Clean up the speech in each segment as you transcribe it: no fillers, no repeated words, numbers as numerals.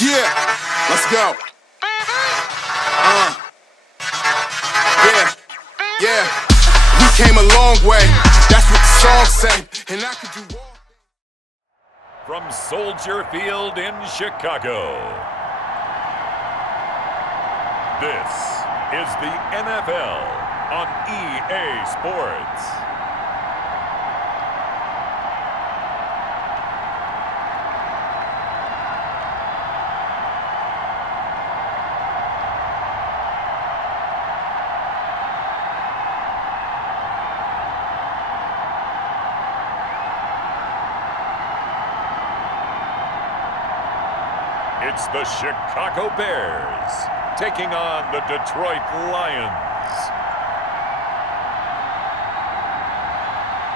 Yeah, let's go. Yeah. We came a long way. That's what the song say. And I could do all. From Soldier Field in Chicago, this is the NFL on EA Sports. It's the Chicago Bears taking on the Detroit Lions.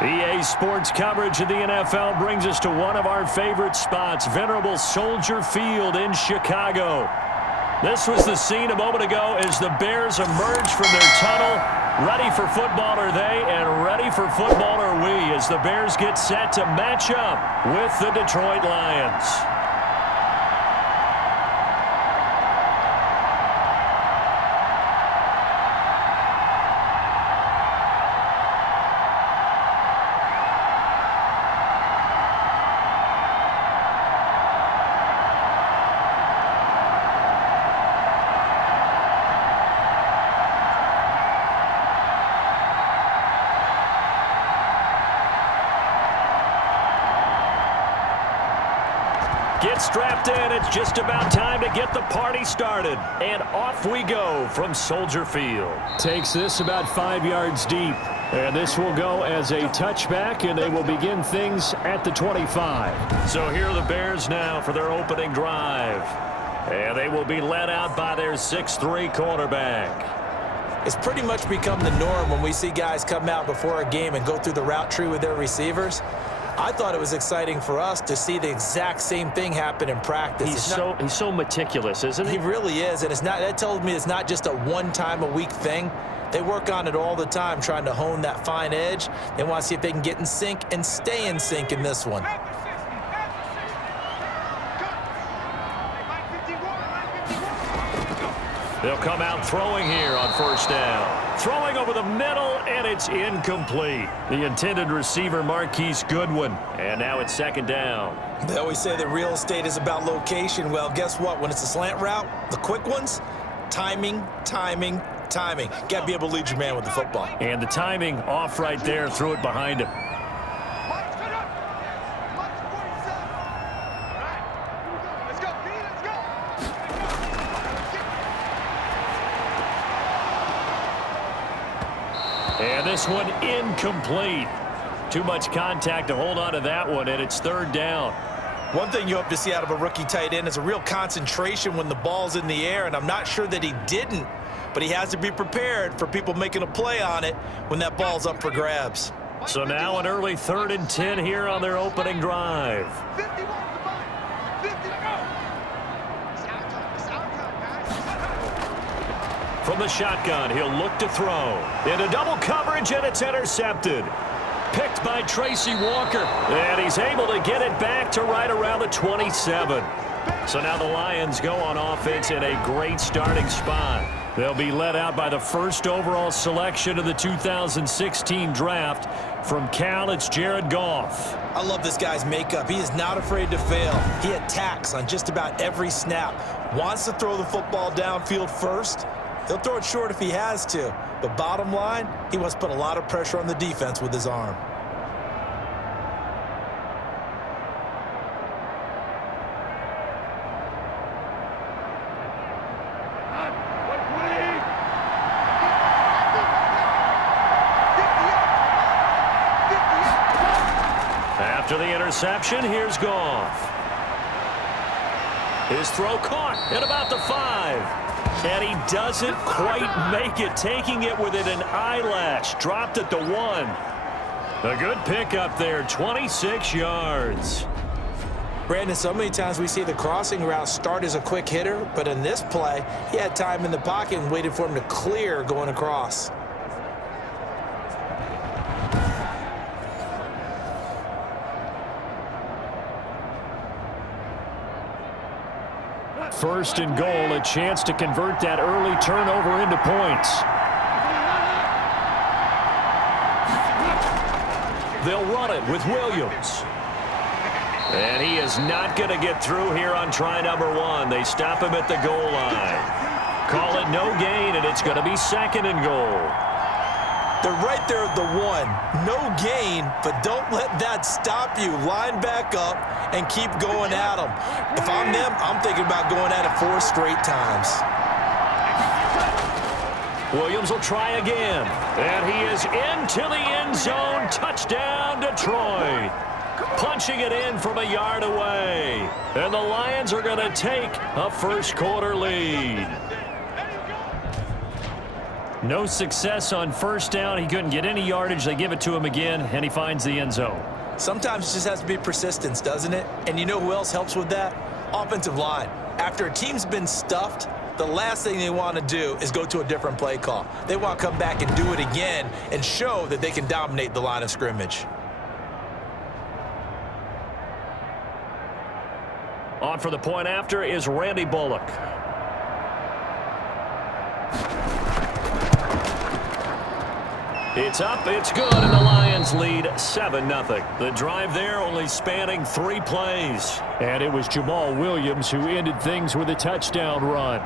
EA Sports coverage of the NFL brings us to one of our favorite spots, venerable Soldier Field in Chicago. This was the scene a moment ago as the Bears emerged from their tunnel. Ready for football are they, and ready for football are we, as the Bears get set to match up with the Detroit Lions. Get strapped in. It's just about time to get the party started. And off we go from Soldier Field. Takes this about 5 yards deep. And this will go as a touchback, and they will begin things at the 25. So here are the Bears now for their opening drive. And they will be led out by their 6'3" quarterback. It's pretty much become the norm when we see guys come out before a game and go through the route tree with their receivers. I thought it was exciting for us to see the exact same thing happen in practice. He's so meticulous, isn't he? He really is, and that tells me it's not just a one-time-a-week thing. They work on it all the time, trying to hone that fine edge. They want to see if they can get in sync and stay in sync in this one. They'll come out throwing here on first down. Throwing over the middle, and it's incomplete. The intended receiver, Marquise Goodwin. And now it's second down. They always say that real estate is about location. Well, guess what? When it's a slant route, the quick ones, timing. Got to be able to lead your man with the football. And the timing off right there, threw it behind him. And this one incomplete. Too much contact to hold on to that one, and it's third down. One thing you hope to see out of a rookie tight end is a real concentration when the ball's in the air, and I'm not sure that he didn't, but he has to be prepared for people making a play on it when that ball's up for grabs. So now an early 3rd and 10 here on their opening drive. From the shotgun, he'll look to throw. Into double coverage, and it's intercepted. Picked by Tracy Walker. And he's able to get it back to right around the 27. So now the Lions go on offense in a great starting spot. They'll be led out by the first overall selection of the 2016 draft. From Cal, it's Jared Goff. I love this guy's makeup. He is not afraid to fail. He attacks on just about every snap. Wants to throw the football downfield first. He'll throw it short if he has to. But bottom line, he wants to put a lot of pressure on the defense with his arm. After the interception, here's Goff. His throw caught at about the 5. And he doesn't quite make it, taking it within an eyelash. Dropped at the 1. A good pickup there, 26 yards. Brandon, so many times we see the crossing route start as a quick hitter, but in this play, he had time in the pocket and waited for him to clear going across. First and goal, a chance to convert that early turnover into points. They'll run it with Williams. And he is not going to get through here on try number 1. They stop him at the goal line. Call it no gain, and it's going to be second and goal. They're right there at the 1. No gain, but don't let that stop you. Line back up and keep going at them. If I'm them, I'm thinking about going at it 4 straight times. Williams will try again. And he is into the end zone. Touchdown, Detroit. Punching it in from a yard away. And the Lions are going to take a first quarter lead. No success on first down. He couldn't get any yardage. They give it to him again, and he finds the end zone. Sometimes it just has to be persistence, doesn't it? And you know who else helps with that? Offensive line. After a team's been stuffed, the last thing they want to do is go to a different play call. They want to come back and do it again and show that they can dominate the line of scrimmage. On for the point after is Randy Bullock. It's up, it's good, and the Lions lead 7-0. The drive there only spanning 3 plays. And it was Jamal Williams who ended things with a touchdown run.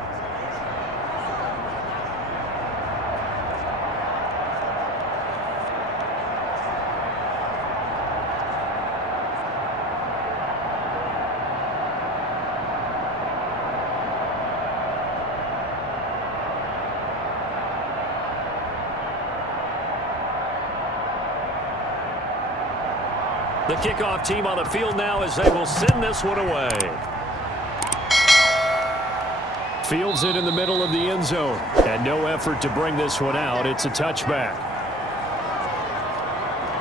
The kickoff team on the field now as they will send this one away. Fields it in the middle of the end zone. And no effort to bring this one out. It's a touchback.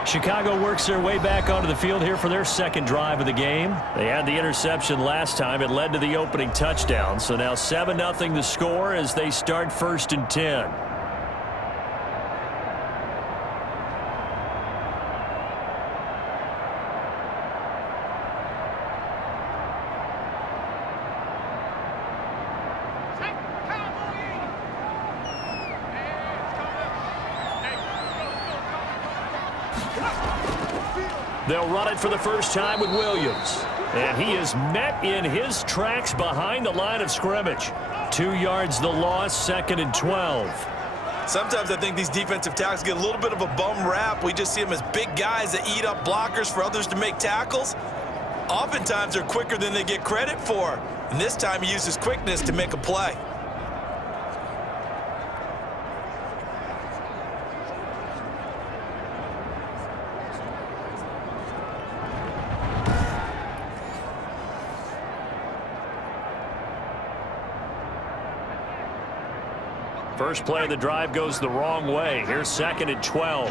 Chicago works their way back onto the field here for their second drive of the game. They had the interception last time. It led to the opening touchdown. So now 7-0 the score as they start 1st and 10. They'll run it for the first time with Williams. And he is met in his tracks behind the line of scrimmage. 2 yards the loss, 2nd and 12. Sometimes I think these defensive tackles get a little bit of a bum rap. We just see them as big guys that eat up blockers for others to make tackles. Oftentimes they're quicker than they get credit for. And this time he uses quickness to make a play. First play of the drive goes the wrong way. Here's 2nd and 12.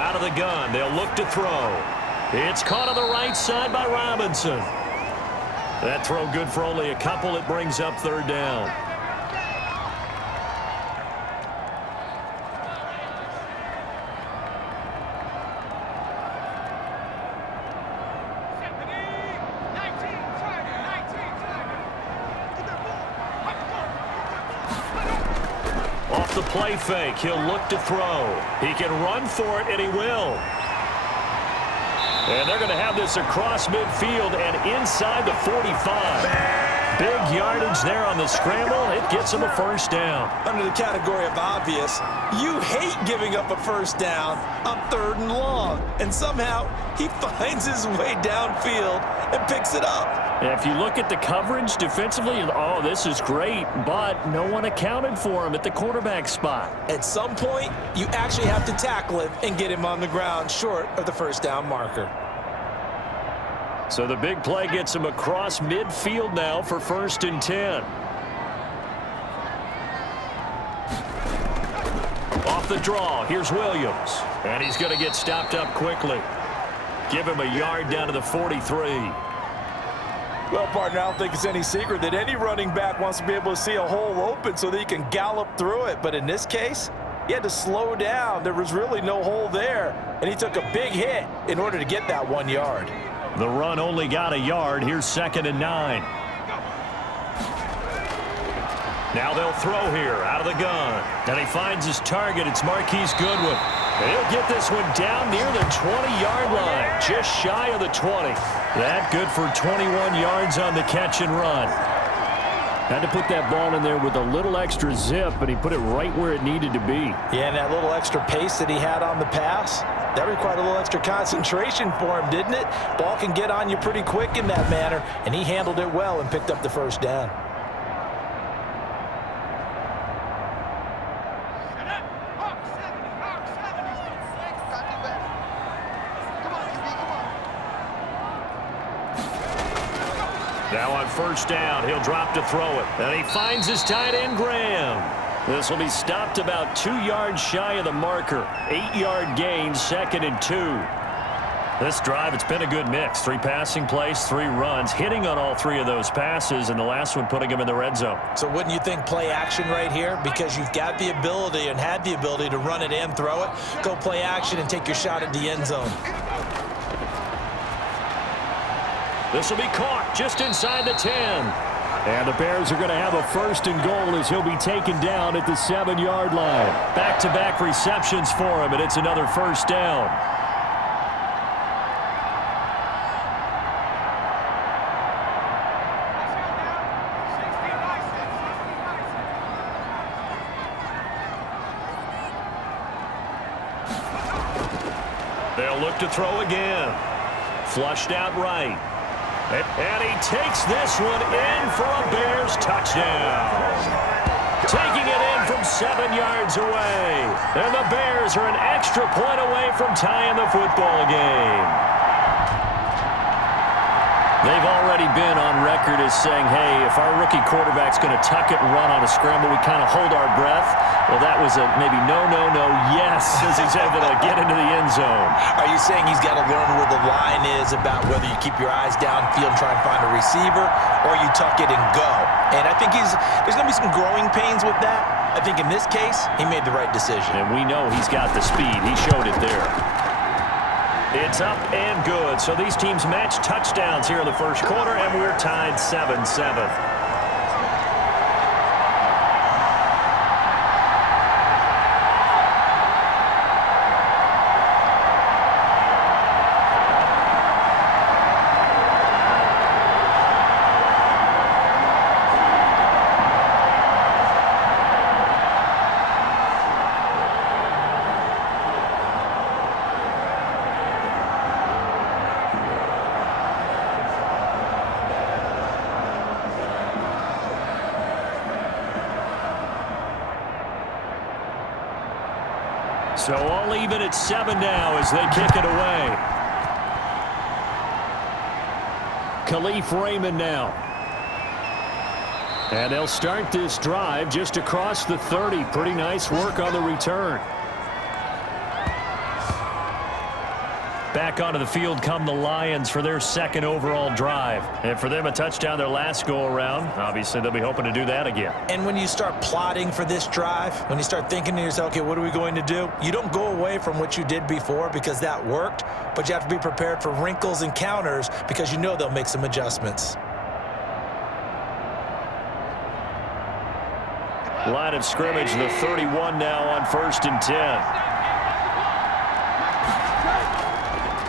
Out of the gun, they'll look to throw. It's caught on the right side by Robinson. That throw good for only a couple. It brings up 3rd down. Off the play fake, he'll look to throw. He can run for it, and he will. And they're going to have this across midfield and inside the 45. Big yardage there on the scramble. It gets him a first down. Under the category of obvious, you hate giving up a first down on 3rd and long. And somehow he finds his way downfield and picks it up. If you look at the coverage defensively, oh, this is great, but no one accounted for him at the quarterback spot. At some point, you actually have to tackle him and get him on the ground short of the first down marker. So the big play gets him across midfield now for 1st and 10. Off the draw, here's Williams. And he's going to get stopped up quickly. Give him a yard down to the 43. Well, partner, I don't think it's any secret that any running back wants to be able to see a hole open so that he can gallop through it. But in this case, he had to slow down. There was really no hole there, and he took a big hit in order to get that 1 yard. The run only got a yard. Here's 2nd and 9. Now they'll throw here out of the gun. And he finds his target. It's Marquise Goodwin. And he'll get this one down near the 20-yard line, just shy of the 20. That good for 21 yards on the catch and run. Had to put that ball in there with a little extra zip, and he put it right where it needed to be. Yeah, and that little extra pace that he had on the pass, that required a little extra concentration for him, didn't it? Ball can get on you pretty quick in that manner, and he handled it well and picked up the first down. Now on first down, he'll drop to throw it. And he finds his tight end, Graham. This will be stopped about 2 yards shy of the marker. 8-yard gain, 2nd and 2. This drive, it's been a good mix. 3 passing plays, 3 runs, hitting on all 3 of those passes, and the last one putting him in the red zone. So wouldn't you think play action right here? Because you've got the ability and had the ability to run it and throw it. Go play action and take your shot at the end zone. This will be caught just inside the 10. And the Bears are going to have a 1st and goal as he'll be taken down at the 7-yard line. Back-to-back receptions for him, and it's another 1st down. They'll look to throw again. Flushed out right. And he takes this one in for a Bears touchdown. Taking it in from 7 yards away. And the Bears are an extra point away from tying the football game. They've already been on record as saying, hey, if our rookie quarterback's going to tuck it and run on a scramble, we kind of hold our breath. Well, that was a maybe no, yes, as he's able to get into the end zone. Are you saying he's got to learn where the line is about whether you keep your eyes downfield and try and find a receiver, or you tuck it and go? And I think there's going to be some growing pains with that. I think in this case, he made the right decision. And we know he's got the speed. He showed it there. It's up and good. So these teams match touchdowns here in the first quarter, and we're tied 7-7. So all even at 7 now as they kick it away. Khalif Raymond now. And they'll start this drive just across the 30. Pretty nice work on the return. Back onto the field come the Lions for their 2nd overall drive. And for them, a touchdown their last go-around. Obviously, they'll be hoping to do that again. And when you start plotting for this drive, when you start thinking to yourself, okay, what are we going to do? You don't go away from what you did before because that worked, but you have to be prepared for wrinkles and counters because you know they'll make some adjustments. Line of scrimmage, the 31 now on 1st and 10.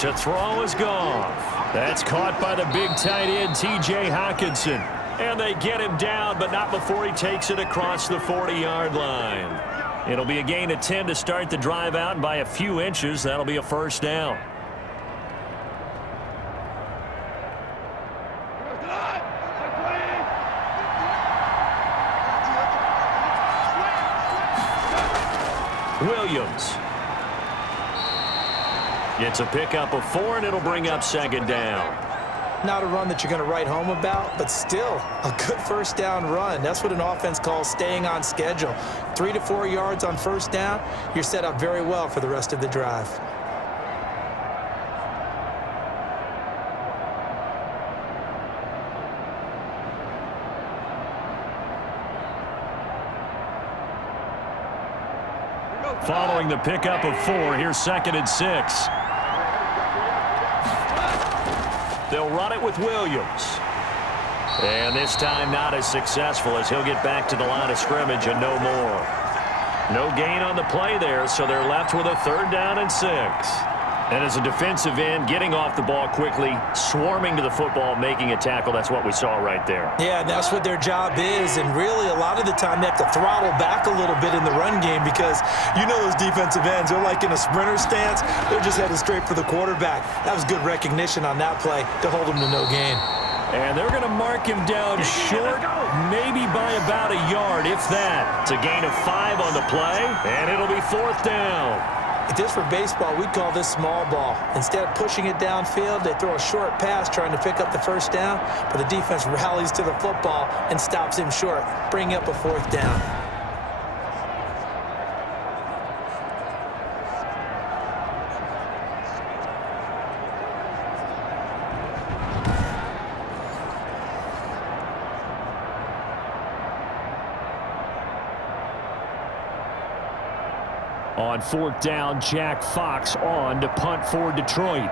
To throw is gone. That's caught by the big tight end, T.J. Hawkinson. And they get him down, but not before he takes it across the 40-yard line. It'll be a gain of 10 to start the drive out, and by a few inches, that'll be a 1st down. Williams. It's a pickup of 4, and it'll bring up 2nd down. Not a run that you're going to write home about, but still a good 1st down run. That's what an offense calls staying on schedule. 3 to 4 yards on 1st down, you're set up very well for the rest of the drive. Following the pickup of 4, here's 2nd and 6. They'll run it with Williams. And this time not as successful as he'll get back to the line of scrimmage and no more. No gain on the play there, so they're left with a 3rd down and 6. And as a defensive end, getting off the ball quickly, swarming to the football, making a tackle, that's what we saw right there. Yeah, that's what their job is, and really a lot of the time they have to throttle back a little bit in the run game because you know those defensive ends, they're like in a sprinter stance. They're just headed straight for the quarterback. That was good recognition on that play to hold him to no gain. And they're going to mark him down short, maybe by about a yard, if that. It's a gain of 5 on the play, and it'll be 4th down. If this were baseball, we'd call this small ball. Instead of pushing it downfield, they throw a short pass trying to pick up the 1st down, but the defense rallies to the football and stops him short, bringing up a 4th down. On 4th down, Jack Fox on to punt for Detroit.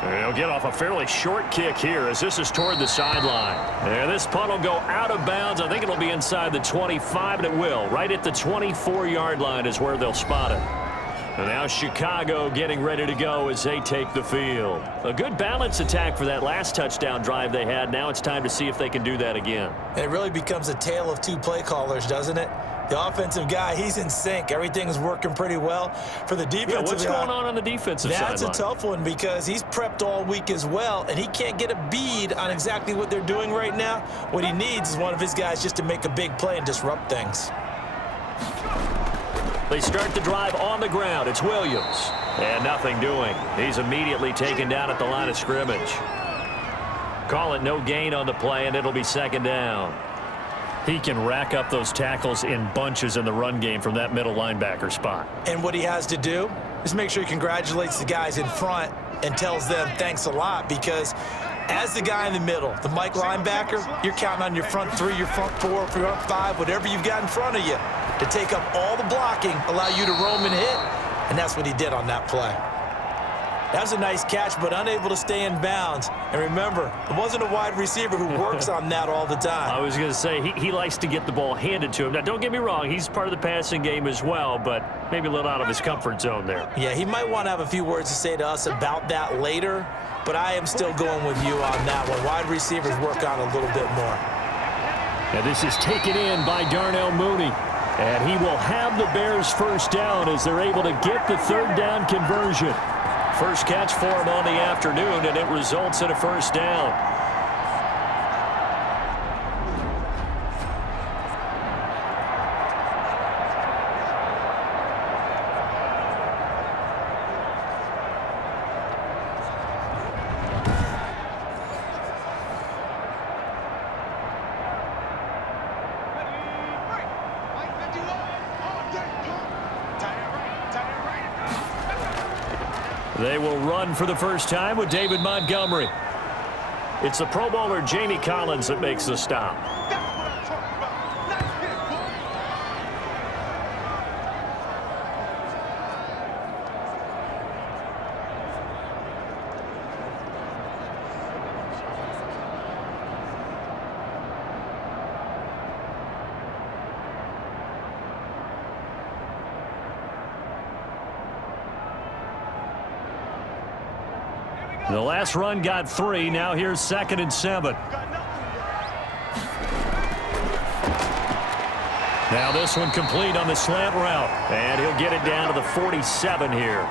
He'll get off a fairly short kick here as this is toward the sideline. And this punt will go out of bounds. I think it'll be inside the 25, and it will. Right at the 24-yard line is where they'll spot it. And now Chicago getting ready to go as they take the field. A good balance attack for that last touchdown drive they had. Now it's time to see if they can do that again. And it really becomes a tale of 2 play callers, doesn't it? The offensive guy, he's in sync. Everything's working pretty well. For the defensive guy, what's going on the defensive side? That's a tough one because he's prepped all week as well, and he can't get a bead on exactly what they're doing right now. What he needs is one of his guys just to make a big play and disrupt things. They start the drive on the ground. It's Williams. And nothing doing. He's immediately taken down at the line of scrimmage. Call it no gain on the play, and it'll be 2nd down. He can rack up those tackles in bunches in the run game from that middle linebacker spot. And what he has to do is make sure he congratulates the guys in front and tells them thanks a lot, because as the guy in the middle, the Mike linebacker, you're counting on your front 3, your front 4, front 5, whatever you've got in front of you to take up all the blocking, allow you to roam and hit, and that's what he did on that play. That was a nice catch, but unable to stay in bounds. And remember, it wasn't a wide receiver who works on that all the time. I was going to say, he likes to get the ball handed to him. Now, don't get me wrong, he's part of the passing game as well, but maybe a little out of his comfort zone there. Yeah, he might want to have a few words to say to us about that later, but I am still going with you on that one. Wide receivers work on a little bit more. Now, this is taken in by Darnell Mooney. And he will have the Bears 1st down as they're able to get the 3rd down conversion. First catch for him on the afternoon, and it results in a 1st down. They will run for the first time with David Montgomery. It's the Pro Bowler Jamie Collins that makes the stop. The last run got 3. Now here's 2nd and 7. Now this one complete on the slant route. And he'll get it down to the 47 here.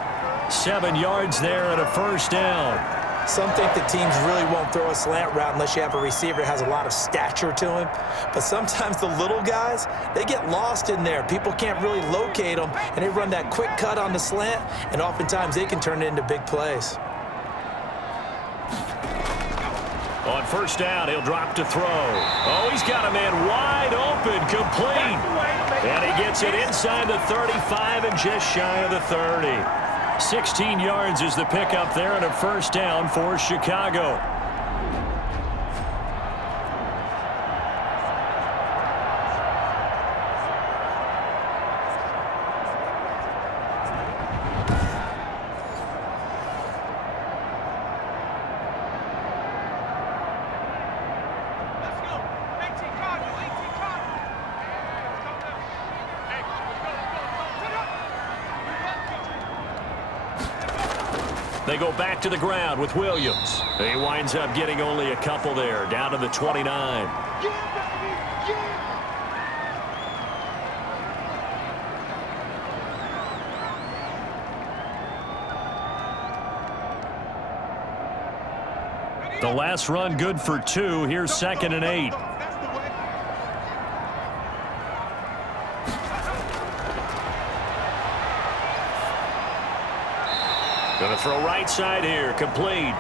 7 yards there and a 1st down. Some think that teams really won't throw a slant route unless you have a receiver that has a lot of stature to him. But sometimes the little guys, they get lost in there. People can't really locate them, and they run that quick cut on the slant, and oftentimes they can turn it into big plays. On 1st down, he'll drop to throw. Oh, he's got a man wide open, complete. And he gets it inside the 35 and just shy of the 30. 16 yards is the pickup there and a 1st down for Chicago. They go back to the ground with Williams. He winds up getting only a couple there, down to the 29. The last run good for 2. Here's 2nd and 8. Going to throw right side here, complete.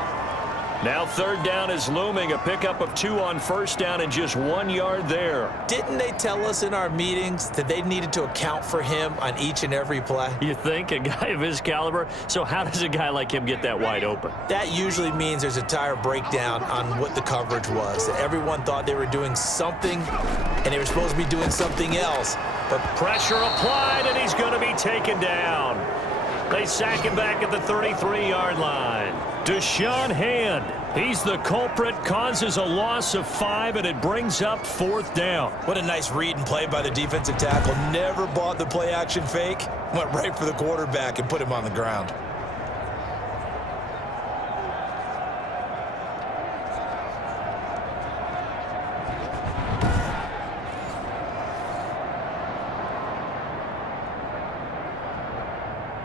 Now 3rd down is looming, a pickup of 2 on 1st down and just 1 yard there. Didn't they tell us in our meetings that they needed to account for him on each and every play? You think, a guy of his caliber? So how does a guy like him get that wide open? That usually means there's a entire breakdown on what the coverage was. That everyone thought they were doing something, and they were supposed to be doing something else. But pressure applied, and he's going to be taken down. They sack him back at the 33-yard line. Deshaun Hand, he's the culprit, causes a loss of 5, and it brings up 4th down. What a nice read and play by the defensive tackle. Never bought the play-action fake. Went right for the quarterback and put him on the ground.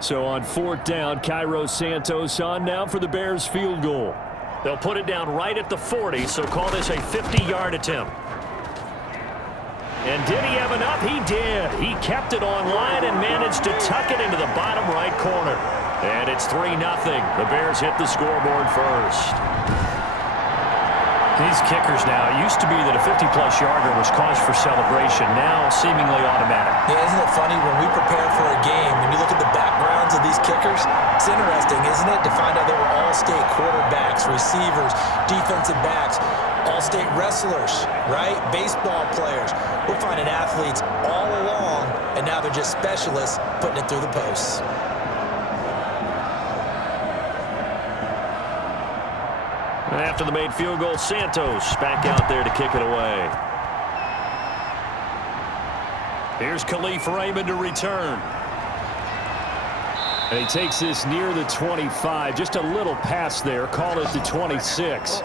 So on 4th down, Cairo Santos on now for the Bears field goal. They'll put it down right at the 40, so call this a 50-yard attempt. And did he have enough? He did. He kept it on line and managed to tuck it into the bottom right corner. And it's 3-0. The Bears hit the scoreboard first. These kickers now, it used to be that a 50-plus yarder was cause for celebration, now seemingly automatic. Yeah, isn't it funny when we prepare for a game, when you look at the backgrounds of these kickers, it's interesting, isn't it, to find out they were all-state quarterbacks, receivers, defensive backs, all-state wrestlers, right? Baseball players. We're finding athletes all along, and now they're just specialists putting it through the posts. After the made field goal, Santos back out there to kick it away. Here's Khalif Raymond to return. And he takes this near the 25. Just a little pass there. Call it the 26.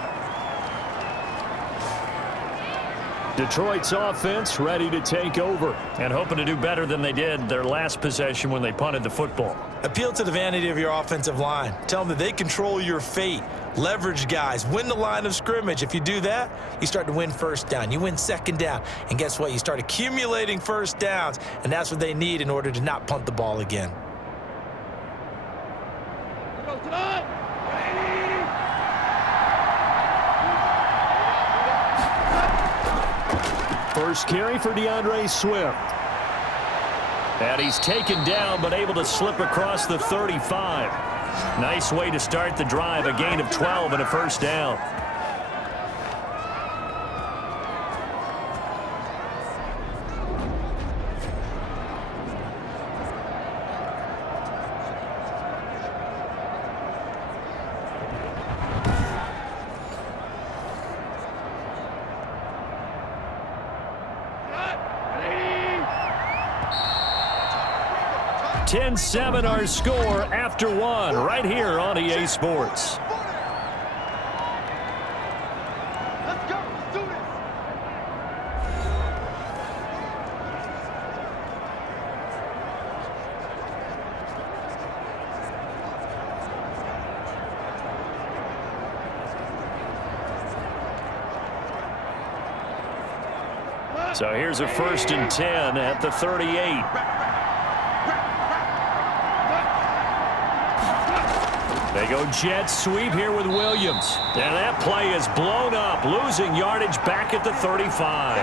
Detroit's offense ready to take over and hoping to do better than they did their last possession when they punted the football. Appeal to the vanity of your offensive line. Tell them that they control your fate. Leverage guys. Win the line of scrimmage. If you do that, you start to win 1st down. You win 2nd down. And guess what? You start accumulating 1st downs. And that's what they need in order to not punt the ball again. First carry for DeAndre Swift. And he's taken down, but able to slip across the 35. Nice way to start the drive, a gain of 12 and a 1st down. $10-7 our score after 1 right here on EA Sports. Let's go. Let's do this. So here's a 1st and 10 at the 38. They go jet sweep here with Williams. And that play is blown up, losing yardage back at the 35.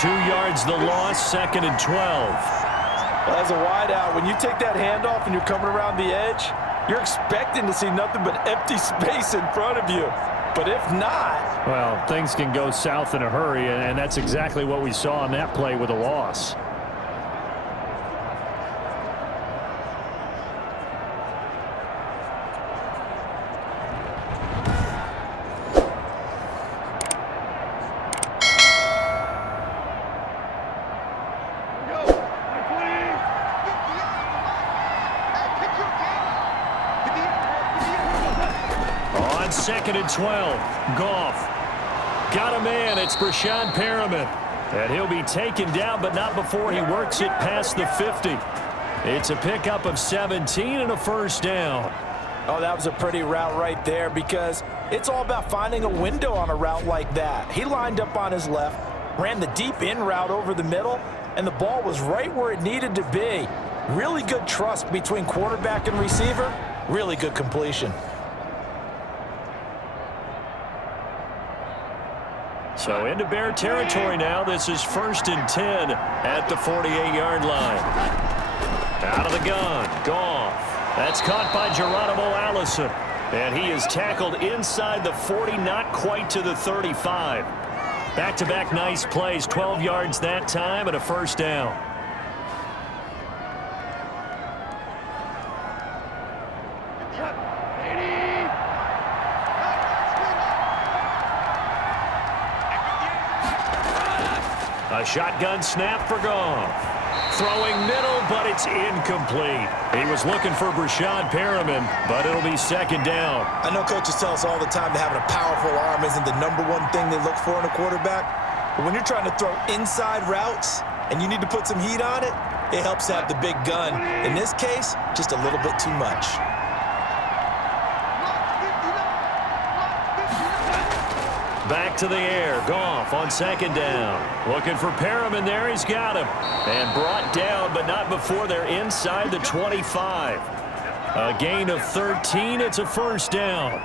2 yards the loss, 2nd and 12. Well, as a wideout, when you take that handoff and you're coming around the edge, you're expecting to see nothing but empty space in front of you. But if not... Well, things can go south in a hurry, and that's exactly what we saw on that play with a loss. On 2nd and 12, Goff. Got a man, it's Brashad Perriman. And he'll be taken down, but not before he works it past the 50. It's a pickup of 17 and a first down. Oh, that was a pretty route right there because it's all about finding a window on a route like that. He lined up on his left, ran the deep in route over the middle, and the ball was right where it needed to be. Really good trust between quarterback and receiver. Really good completion. So into Bear territory now. This is 1st and 10 at the 48-yard line. Out of the gun, Goff. That's caught by Geronimo Allison. And he is tackled inside the 40, not quite to the 35. Back-to-back nice plays, 12 yards that time and a first down. A shotgun snap for Goff. Throwing middle, but it's incomplete. He was looking for Brashad Perriman, but it'll be 2nd down. I know coaches tell us all the time that having a powerful arm isn't the #1 thing they look for in a quarterback. But when you're trying to throw inside routes and you need to put some heat on it, it helps to have the big gun. In this case, just a little bit too much. Back to the air. Goff on 2nd down. Looking for Perriman there. He's got him. And brought down, but not before they're inside the 25. A gain of 13. It's a first down.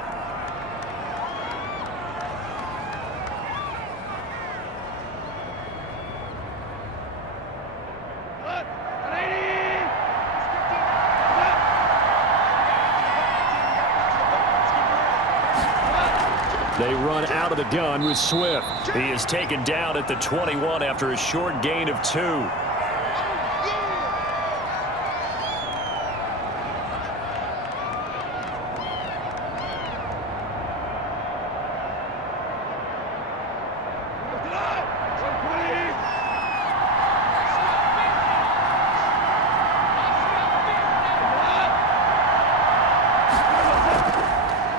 They run out of the gun with Swift. He is taken down at the 21 after a short gain of 2.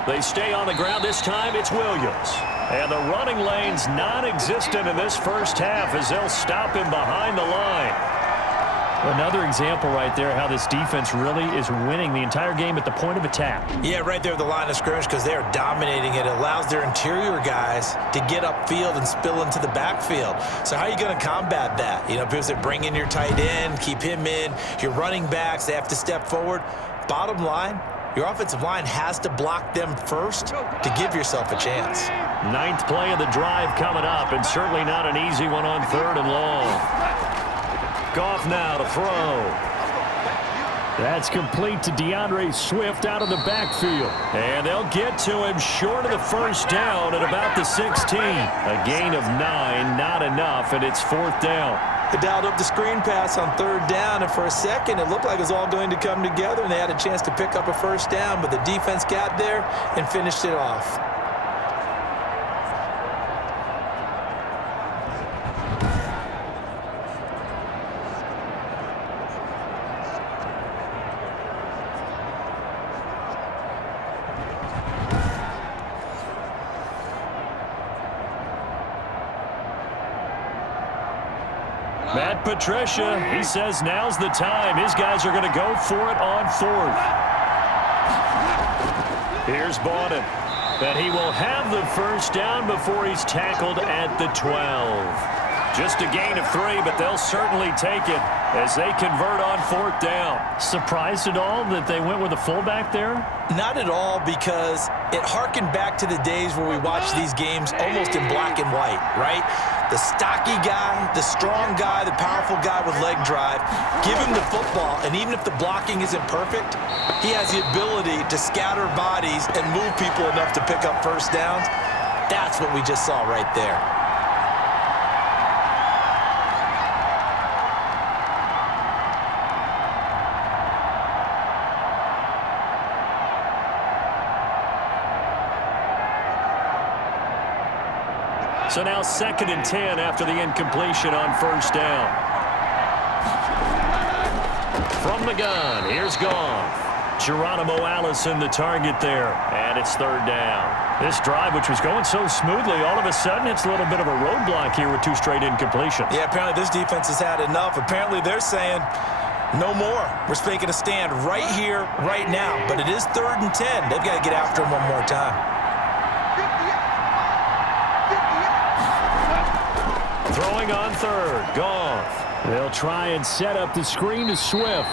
They stay on the ground. This time it's Williams. And the running lane's non-existent in this first half as they'll stop him behind the line. Another example right there how this defense really is winning the entire game at the point of attack. Yeah, right there at the line of scrimmage because they are dominating it. It allows their interior guys to get upfield and spill into the backfield. So how are you going to combat that? You know, because they bring in your tight end, keep him in. Your running backs, they have to step forward. Bottom line, your offensive line has to block them first to give yourself a chance. 9th play of the drive coming up, and certainly not an easy one on 3rd and long. Goff now to throw. That's complete to DeAndre Swift out of the backfield. And they'll get to him short of the first down at about the 16. A gain of 9, not enough, and it's 4th down. They dialed up the screen pass on 3rd down, and for a second it looked like it was all going to come together, and they had a chance to pick up a first down, but the defense got there and finished it off. Matt Patricia, he says now's the time. His guys are going to go for it on 4th. Here's Bowden. But he will have the first down before he's tackled at the 12. Just a gain of 3, but they'll certainly take it as they convert on 4th down. Surprised at all that they went with a fullback there? Not at all, because it harkened back to the days where we watched these games almost in black and white, right? The stocky guy, the strong guy, the powerful guy with leg drive, give him the football, and even if the blocking isn't perfect, he has the ability to scatter bodies and move people enough to pick up first downs. That's what we just saw right there. So now 2nd and 10 after the incompletion on first down. From the gun, here's Goff. Geronimo Allison, the target there, and it's third down. This drive, which was going so smoothly, all of a sudden it's a little bit of a roadblock here with 2 straight incompletions. Yeah, apparently this defense has had enough. Apparently they're saying, no more. We're making a stand right here, right now. But it is 3rd and 10. They've got to get after him one more time. Throwing on 3rd, Goff. They'll try and set up the screen to Swift.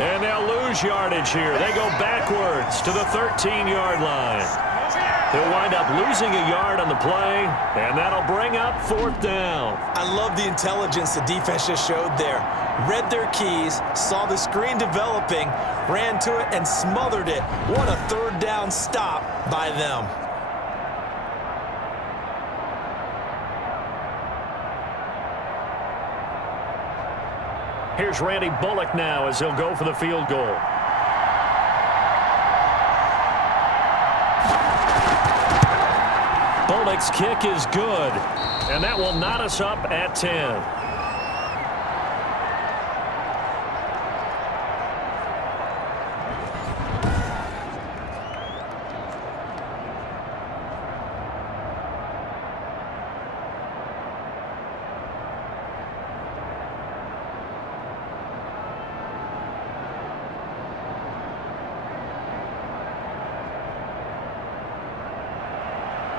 And they'll lose yardage here. They go backwards to the 13-yard line. He'll wind up losing a yard on the play, and that'll bring up 4th down. I love the intelligence the defense just showed there. Read their keys, saw the screen developing, ran to it, and smothered it. What a 3rd down stop by them. Here's Randy Bullock now as he'll go for the field goal. Bullock's kick is good, and that will knot us up at 10.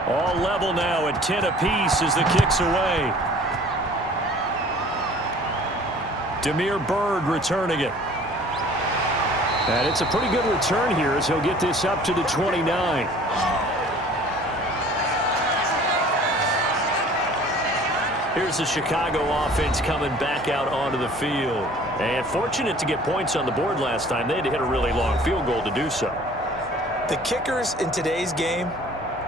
All level now at 10 apiece as the kick's away. Demir Bird returning it. And it's a pretty good return here as he'll get this up to the 29. Here's the Chicago offense coming back out onto the field. And fortunate to get points on the board last time. They had to hit a really long field goal to do so. The kickers in today's game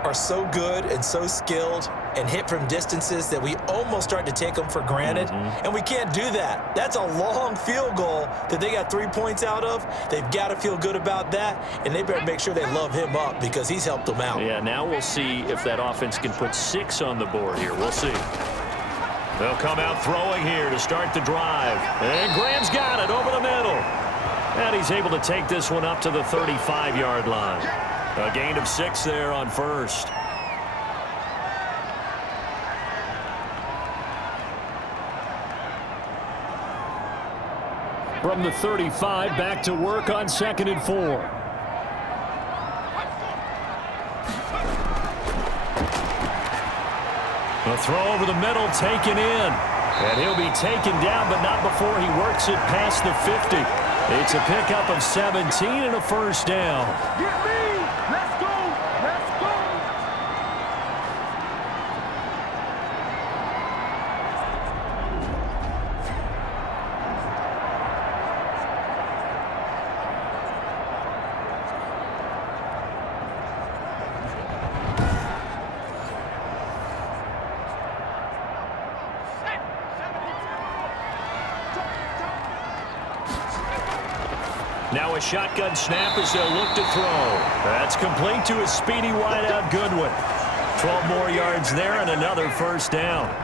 are so good and so skilled and hit from distances that we almost start to take them for granted. And we can't do that. That's a long field goal that they got 3 points out of. They've got to feel good about that, and they better make sure they love him up because he's helped them out. Yeah, now we'll see if that offense can put 6 on the board here. We'll see. They'll come out throwing here to start the drive. And Graham's got it over the middle. And he's able to take this one up to the 35-yard line. A gain of 6 there on 1st. From the 35, back to work on 2nd and 4. A throw over the middle, taken in. And he'll be taken down, but not before he works it past the 50. It's a pickup of 17 and a 1st down. Get me! Let's go! Let's go! Now a shotgun snap as they'll look to throw. That's complete to a speedy wideout Goodwin. 12 more yards there and another 1st down.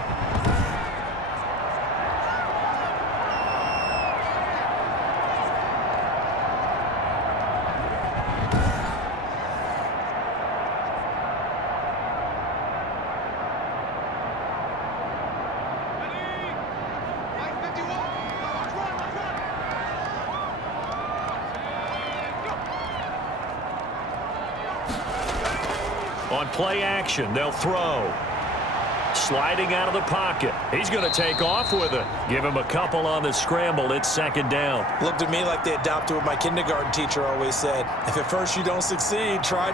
On play action, they'll throw. Sliding out of the pocket. He's going to take off with it. Give him a couple on the scramble. It's 2nd down. Looked at me like they adopted what my kindergarten teacher always said. If at first you don't succeed, try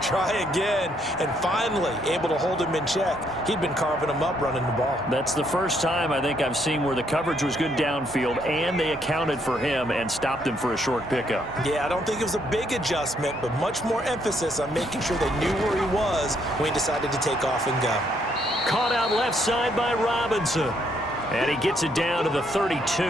again. And finally, able to hold him in check. He'd been carving him up running the ball. That's the first time I think I've seen where the coverage was good downfield and they accounted for him and stopped him for a short pickup. Yeah, I don't think it was a big adjustment, but much more emphasis on making sure they knew where he was when he decided to take off and go. Caught out left side by Robinson. And he gets it down to the 32.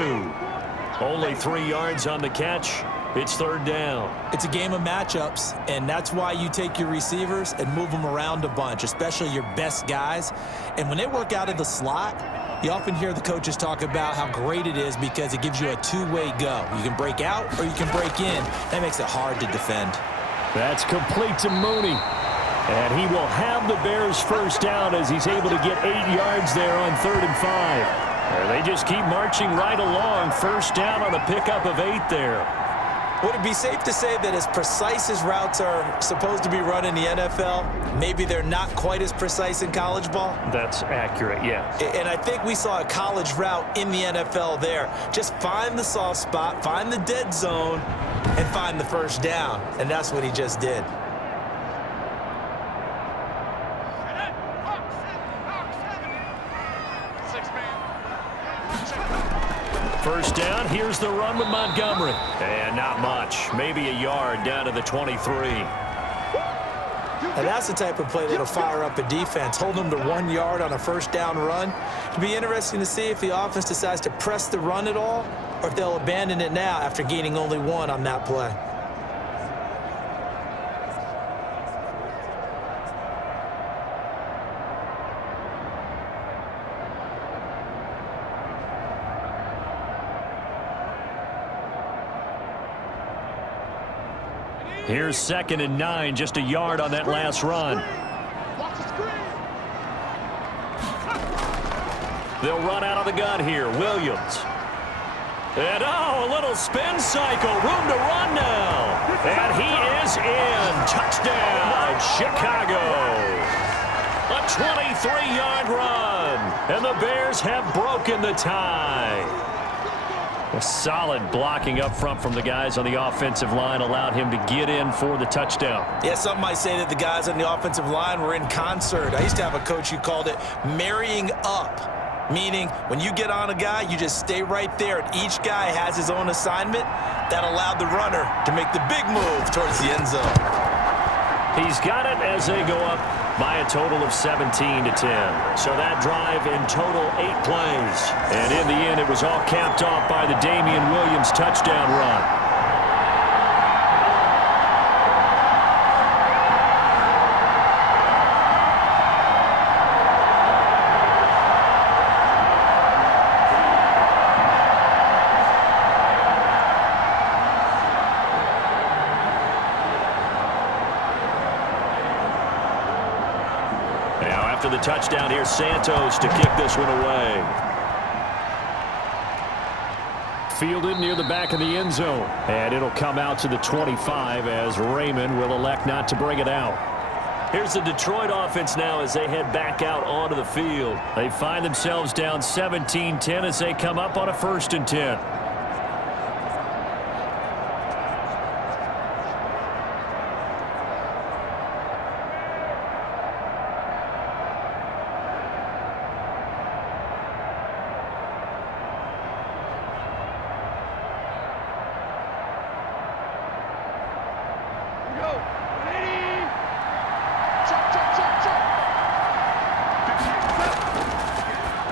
Only 3 yards on the catch. It's third down. It's a game of matchups, and that's why you take your receivers and move them around a bunch, especially your best guys. And when they work out of the slot, you often hear the coaches talk about how great it is because it gives you a two-way go. You can break out or you can break in. That makes it hard to defend. That's complete to Mooney. And he will have the Bears first down as he's able to get 8 yards there on 3rd and 5. They just keep marching right along. First down on a pickup of 8 there. Would it be safe to say that as precise as routes are supposed to be run in the NFL, maybe they're not quite as precise in college ball? That's accurate, yeah. And I think we saw a college route in the NFL there. Just find the soft spot, find the dead zone, and find the first down. And that's what he just did. First down, here's the run with Montgomery. And not much, maybe a yard down to the 23. And that's the type of play that'll fire up a defense. Hold them to 1 yard on a first down run. It'll be interesting to see if the offense decides to press the run at all or if they'll abandon it now after gaining only 1 on that play. Here's 2nd and 9, just a yard on that last run. They'll run out of the gun here. Williams. And a little spin cycle. Room to run now. And he is in. Touchdown, Chicago. A 23-yard run. And the Bears have broken the tie. A solid blocking up front from the guys on the offensive line allowed him to get in for the touchdown. Yeah, some might say that the guys on the offensive line were in concert. I used to have a coach who called it marrying up, meaning when you get on a guy, you just stay right there, and each guy has his own assignment. That allowed the runner to make the big move towards the end zone. He's got it as they go up by a total of 17-10. So that drive in total 8 plays. And in the end, it was all capped off by the Damian Williams touchdown run. The touchdown here, Santos to kick this one away. Fielded near the back of the end zone. And it'll come out to the 25 as Raymond will elect not to bring it out. Here's the Detroit offense now as they head back out onto the field. They find themselves down 17-10 as they come up on a 1st and 10.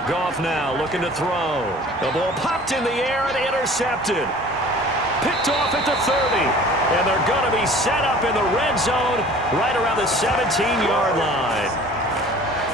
Goff now looking to throw. The ball popped in the air and intercepted. Picked off at the 30. And they're going to be set up in the red zone right around the 17-yard line.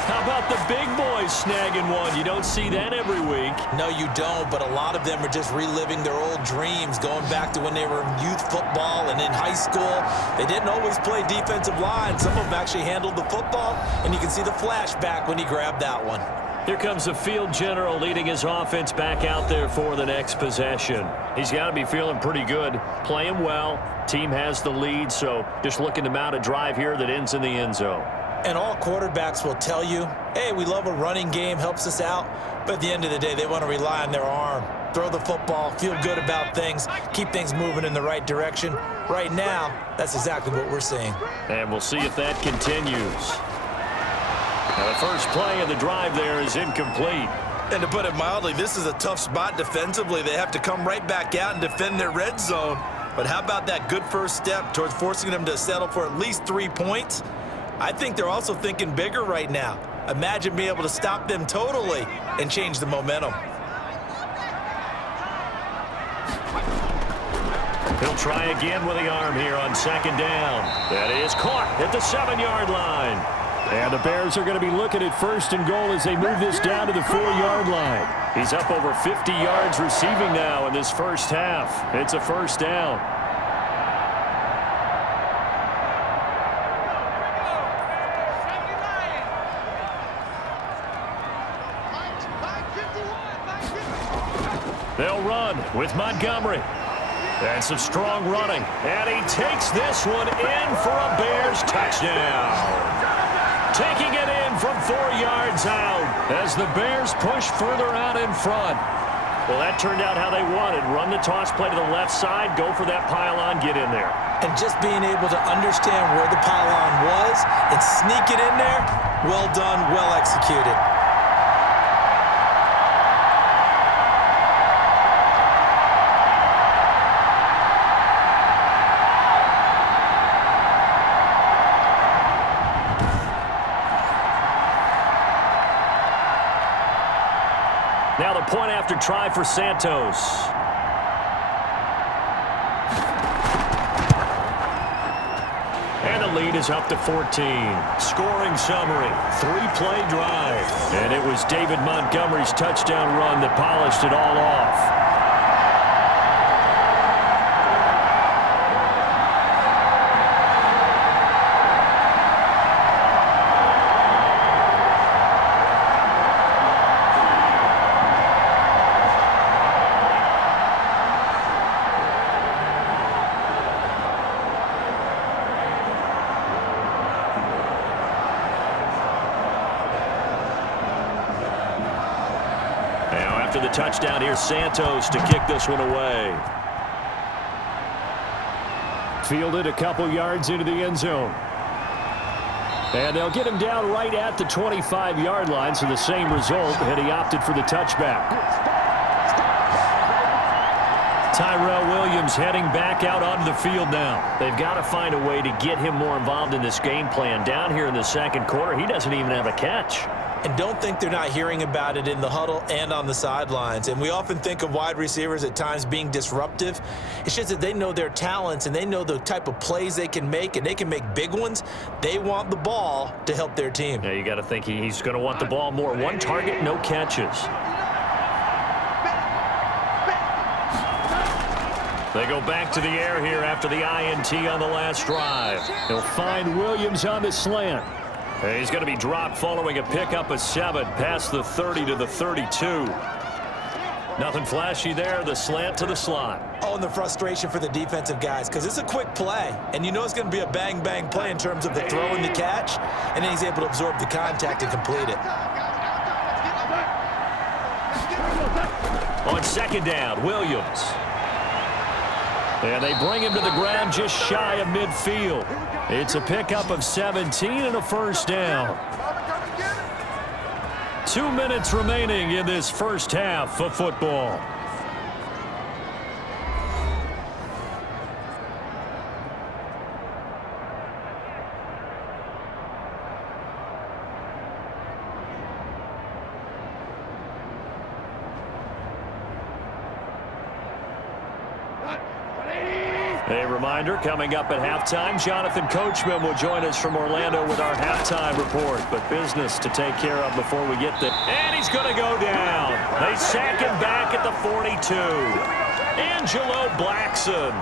How about the big boys snagging one? You don't see that every week. No, you don't, but a lot of them are just reliving their old dreams, going back to when they were in youth football and in high school. They didn't always play defensive line. Some of them actually handled the football, and you can see the flashback when he grabbed that one. Here comes the field general leading his offense back out there for the next possession. He's got to be feeling pretty good, playing well. Team has the lead, so just looking to mount a drive here that ends in the end zone. And all quarterbacks will tell you, hey, we love a running game, helps us out. But at the end of the day, they want to rely on their arm. Throw the football, feel good about things, keep things moving in the right direction. Right now, that's exactly what we're seeing. And we'll see if that continues. Now, the first play of the drive there is incomplete. And to put it mildly, this is a tough spot defensively. They have to come right back out and defend their red zone. But how about that good first step towards forcing them to settle for at least 3 points? I think they're also thinking bigger right now. Imagine being able to stop them totally and change the momentum. He'll try again with the arm here on second down. That is caught at the 7-yard line. And the Bears are going to be looking at first and goal as they move this down to the 4-yard line. He's up over 50 yards receiving now in this first half. It's a first down. They'll run with Montgomery. And some strong running. And he takes this one in for a Bears touchdown. Taking it in from 4 yards out as the Bears push further out in front. Well, that turned out how they wanted. Run the toss play to the left side, go for that pylon, get in there. And just being able to understand where the pylon was and sneak it in there, well done, well executed. Now the point after try for Santos. And the lead is up to 14. Scoring summary, 3-play drive. And it was David Montgomery's touchdown run that polished it all off. After the touchdown, here's Santos to kick this one away. Fielded a couple yards into the end zone. And they'll get him down right at the 25-yard line, so the same result, and he opted for the touchback. Tyrell Williams heading back out onto the field now. They've got to find a way to get him more involved in this game plan. Down here in the second quarter, he doesn't even have a catch. And don't think they're not hearing about it in the huddle and on the sidelines. And we often think of wide receivers at times being disruptive. It's just that they know their talents and they know the type of plays they can make, and they can make big ones. They want the ball to help their team. Yeah, you got to think he's going to want the ball more. One target, no catches. They go back to the air here after the INT on the last drive. They'll find Williams on the slant. He's going to be dropped following a pickup of 7 past the 30 to the 32. Nothing flashy there. The slant to the slot. Oh, and the frustration for the defensive guys, because it's a quick play. And you know it's going to be a bang-bang play in terms of the throw and the catch. And then he's able to absorb the contact and complete it. On second down, Williams. And they bring him to the ground just shy of midfield. It's a pickup of 17 and a first down. 2 minutes remaining in this first half of football. A reminder, coming up at halftime, Jonathan Coachman will join us from Orlando with our halftime report. But business to take care of before we get there. And he's going to go down. They sack him back at the 42. Angelo Blackson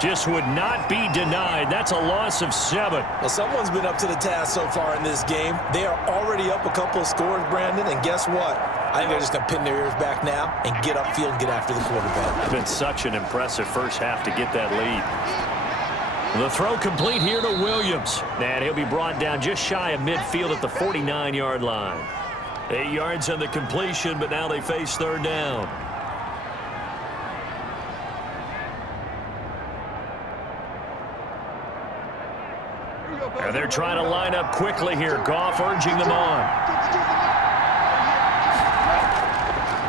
just would not be denied. That's a loss of 7. Well, someone's been up to the task so far in this game. They are already up a couple of scores, Brandon, and guess what? I think they're just going to pin their ears back now and get upfield and get after the quarterback. It's been such an impressive first half to get that lead. The throw complete here to Williams. And he'll be brought down just shy of midfield at the 49-yard line. 8 yards on the completion, but now they face third down. And they're trying to line up quickly here. Goff urging them on.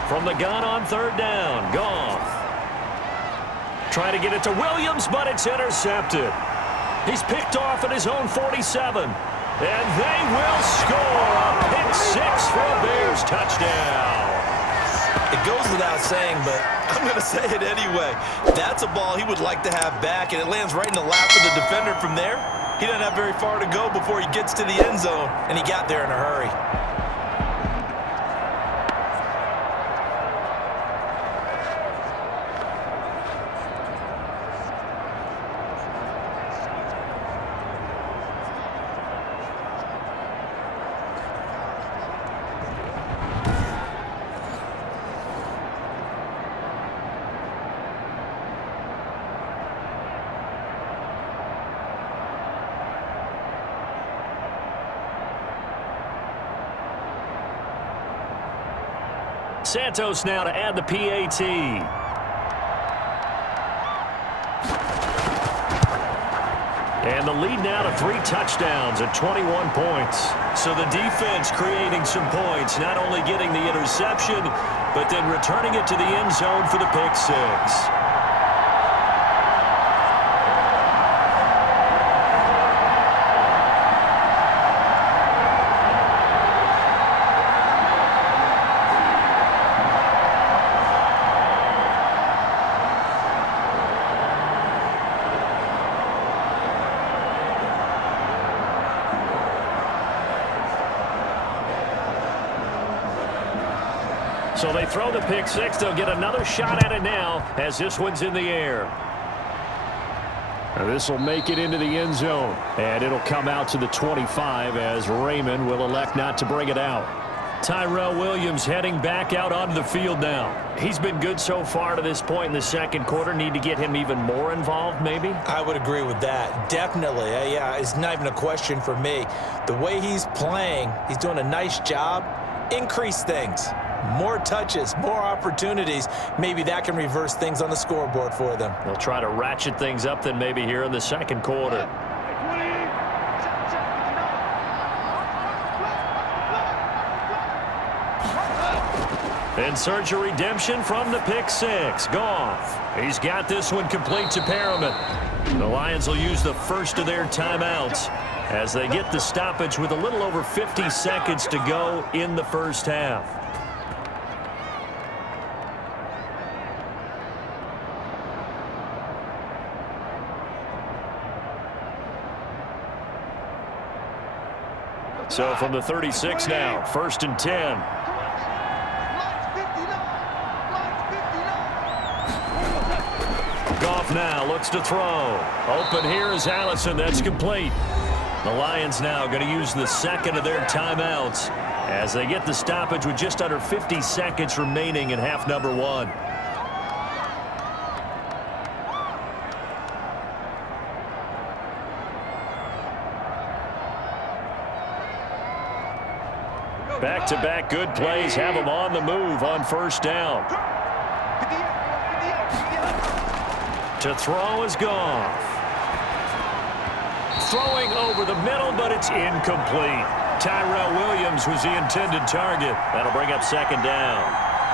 From the gun on third down, Goff. Trying to get it to Williams, but it's intercepted. He's picked off at his own 47. And they will score a pick 6 for a Bears touchdown. It goes without saying, but I'm going to say it anyway. That's a ball he would like to have back, and it lands right in the lap of the defender from there. He doesn't have very far to go before he gets to the end zone, and he got there in a hurry. Santos now to add the PAT. And the lead now to 3 touchdowns at 21 points. So the defense creating some points, not only getting the interception, but then returning it to the end zone for the pick 6. So they throw the pick 6. They'll get another shot at it now as this one's in the air. This will make it into the end zone. And it'll come out to the 25 as Raymond will elect not to bring it out. Tyrell Williams heading back out onto the field now. He's been good so far to this point in the second quarter. Need to get him even more involved, maybe? I would agree with that. Definitely. Yeah, it's not even a question for me. The way he's playing, he's doing a nice job. Increase things. More touches, more opportunities. Maybe that can reverse things on the scoreboard for them. They'll try to ratchet things up then maybe here in the second quarter. In search of redemption from the pick 6. Goff. He's got this one complete to Perriman. The Lions will use the first of their timeouts as they get the stoppage with a little over 50 seconds to go in the first half. So from the 36 now, 1st and 10. Goff now looks to throw. Open here is Allison. That's complete. The Lions now going to use the second of their timeouts as they get the stoppage with just under 50 seconds remaining in half number 1. Back-to-back good plays have them on the move on first down. To throw is Goff. Throwing over the middle, but it's incomplete. Tyrell Williams was the intended target. That'll bring up second down.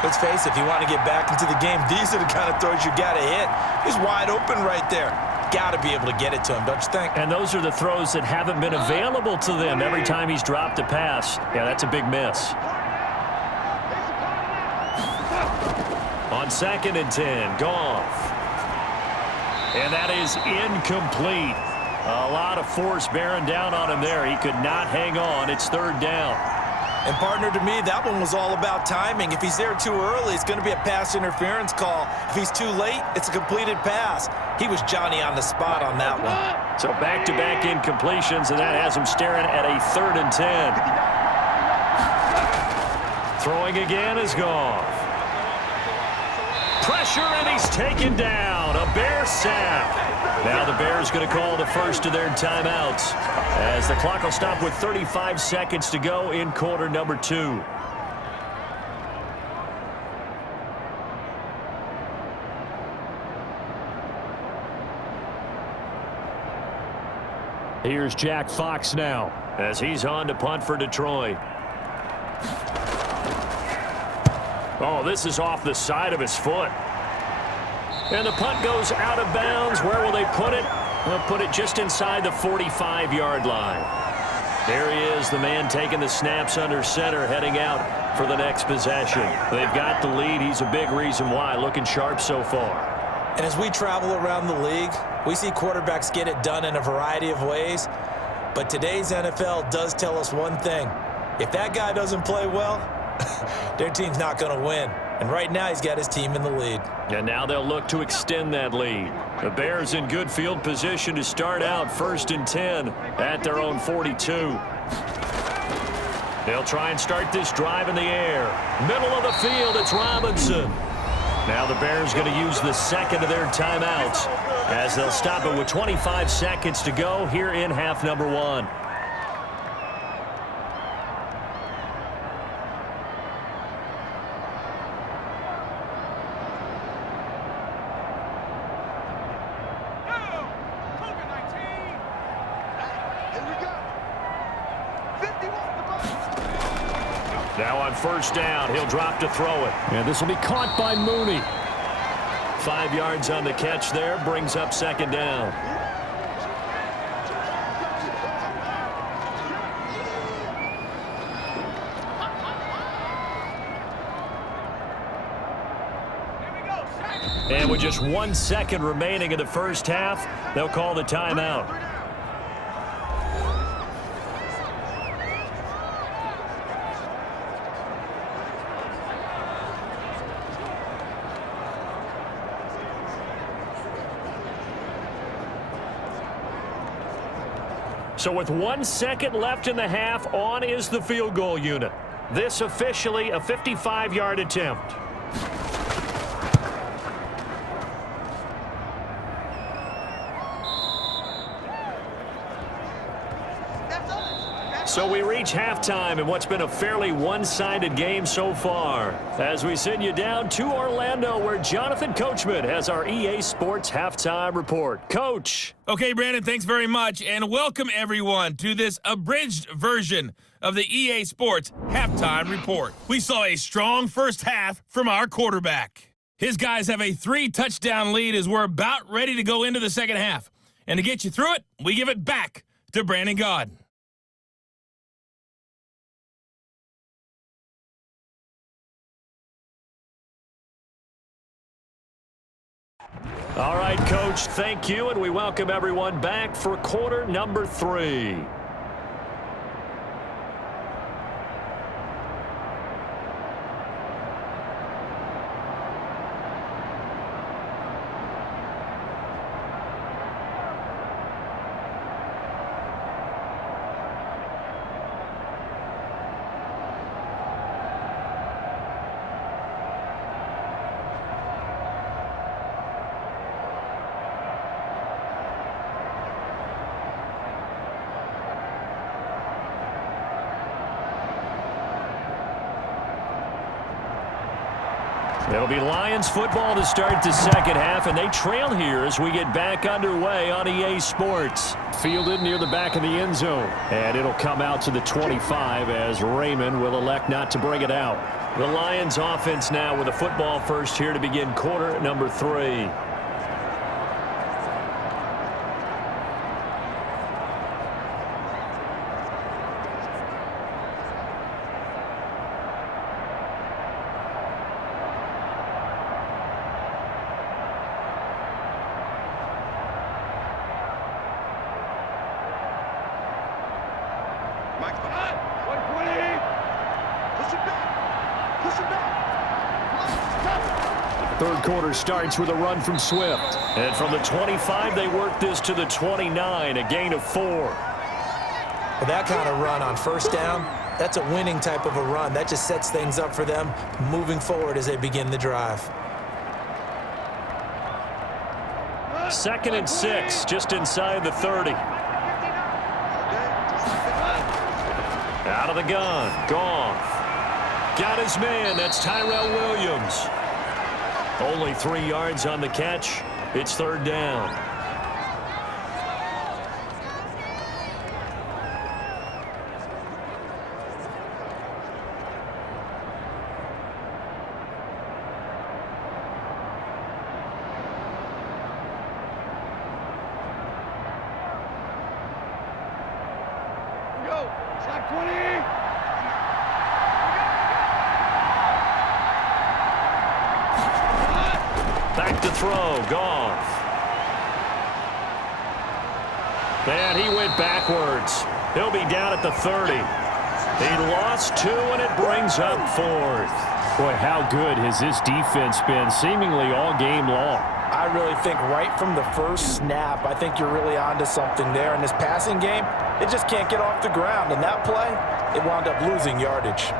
Let's face it, if you want to get back into the game, these are the kind of throws you got to hit. He's wide open right there. Got to be able to get it to him, don't you think? And those are the throws that haven't been available to them every time he's dropped a pass. Yeah, that's a big miss. On 2nd and 10, Goff. And that is incomplete. A lot of force bearing down on him there. He could not hang on. It's 3rd down. And, partner, to me, that one was all about timing. If he's there too early, it's going to be a pass interference call. If he's too late, it's a completed pass. He was Johnny on the spot on that one. So back-to-back incompletions, and that has him staring at a 3rd and 10. Throwing again is Goff. Pressure, and he's taken down. A Bear sack. Now the Bears going to call the first of their timeouts as the clock will stop with 35 seconds to go in quarter number 2. Here's Jack Fox now as he's on to punt for Detroit. Oh, this is off the side of his foot. And the punt goes out of bounds. Where will they put it? They'll put it just inside the 45-yard line. There he is, the man taking the snaps under center, heading out for the next possession. They've got the lead. He's a big reason why. Looking sharp so far. And as we travel around the league, we see quarterbacks get it done in a variety of ways. But today's NFL does tell us one thing. If that guy doesn't play well, their team's not going to win. And right now, he's got his team in the lead. And now they'll look to extend that lead. The Bears in good field position to start out 1st and 10 at their own 42. They'll try and start this drive in the air. Middle of the field, it's Robinson. Now the Bears going to use the second of their timeouts as they'll stop it with 25 seconds to go here in half number 1. Now on 1st down, he'll drop to throw it. And this will be caught by Mooney. 5 yards on the catch there, brings up 2nd down. And with just 1 second remaining in the first half, they'll call the timeout. So with 1 second left in the half, on is the field goal unit. This officially a 55-yard attempt. So we reach halftime in what's been a fairly one-sided game so far. As we send you down to Orlando, where Jonathan Coachman has our EA Sports Halftime Report. Coach. Okay, Brandon, thanks very much, and welcome everyone to this abridged version of the EA Sports Halftime Report. We saw a strong first half from our quarterback. His guys have a 3-touchdown lead as we're about ready to go into the second half. And to get you through it, we give it back to Brandon Gaudin. All right, Coach, thank you, and we welcome everyone back for quarter number 3. It'll be Lions football to start the second half, and they trail here as we get back underway on EA Sports. Fielded near the back of the end zone, and it'll come out to the 25 as Raymond will elect not to bring it out. The Lions offense now with a football first here to begin quarter number 3. Third quarter starts with a run from Swift. And from the 25, they work this to the 29, a gain of 4. Well, that kind of run on first down, that's a winning type of a run. That just sets things up for them moving forward as they begin the drive. 2nd and 6, just inside the 30. Out of the gun, Goff. Got his man, that's Tyrell Williams. Only 3 yards on the catch. It's 3rd down. Go. Back to throw, Goff. And he went backwards. He'll be down at the 30. He lost 2, and it brings up 4th. Boy, how good has this defense been seemingly all game long? I really think right from the first snap, I think you're really onto something there. In this passing game, it just can't get off the ground. And that play, it wound up losing yardage.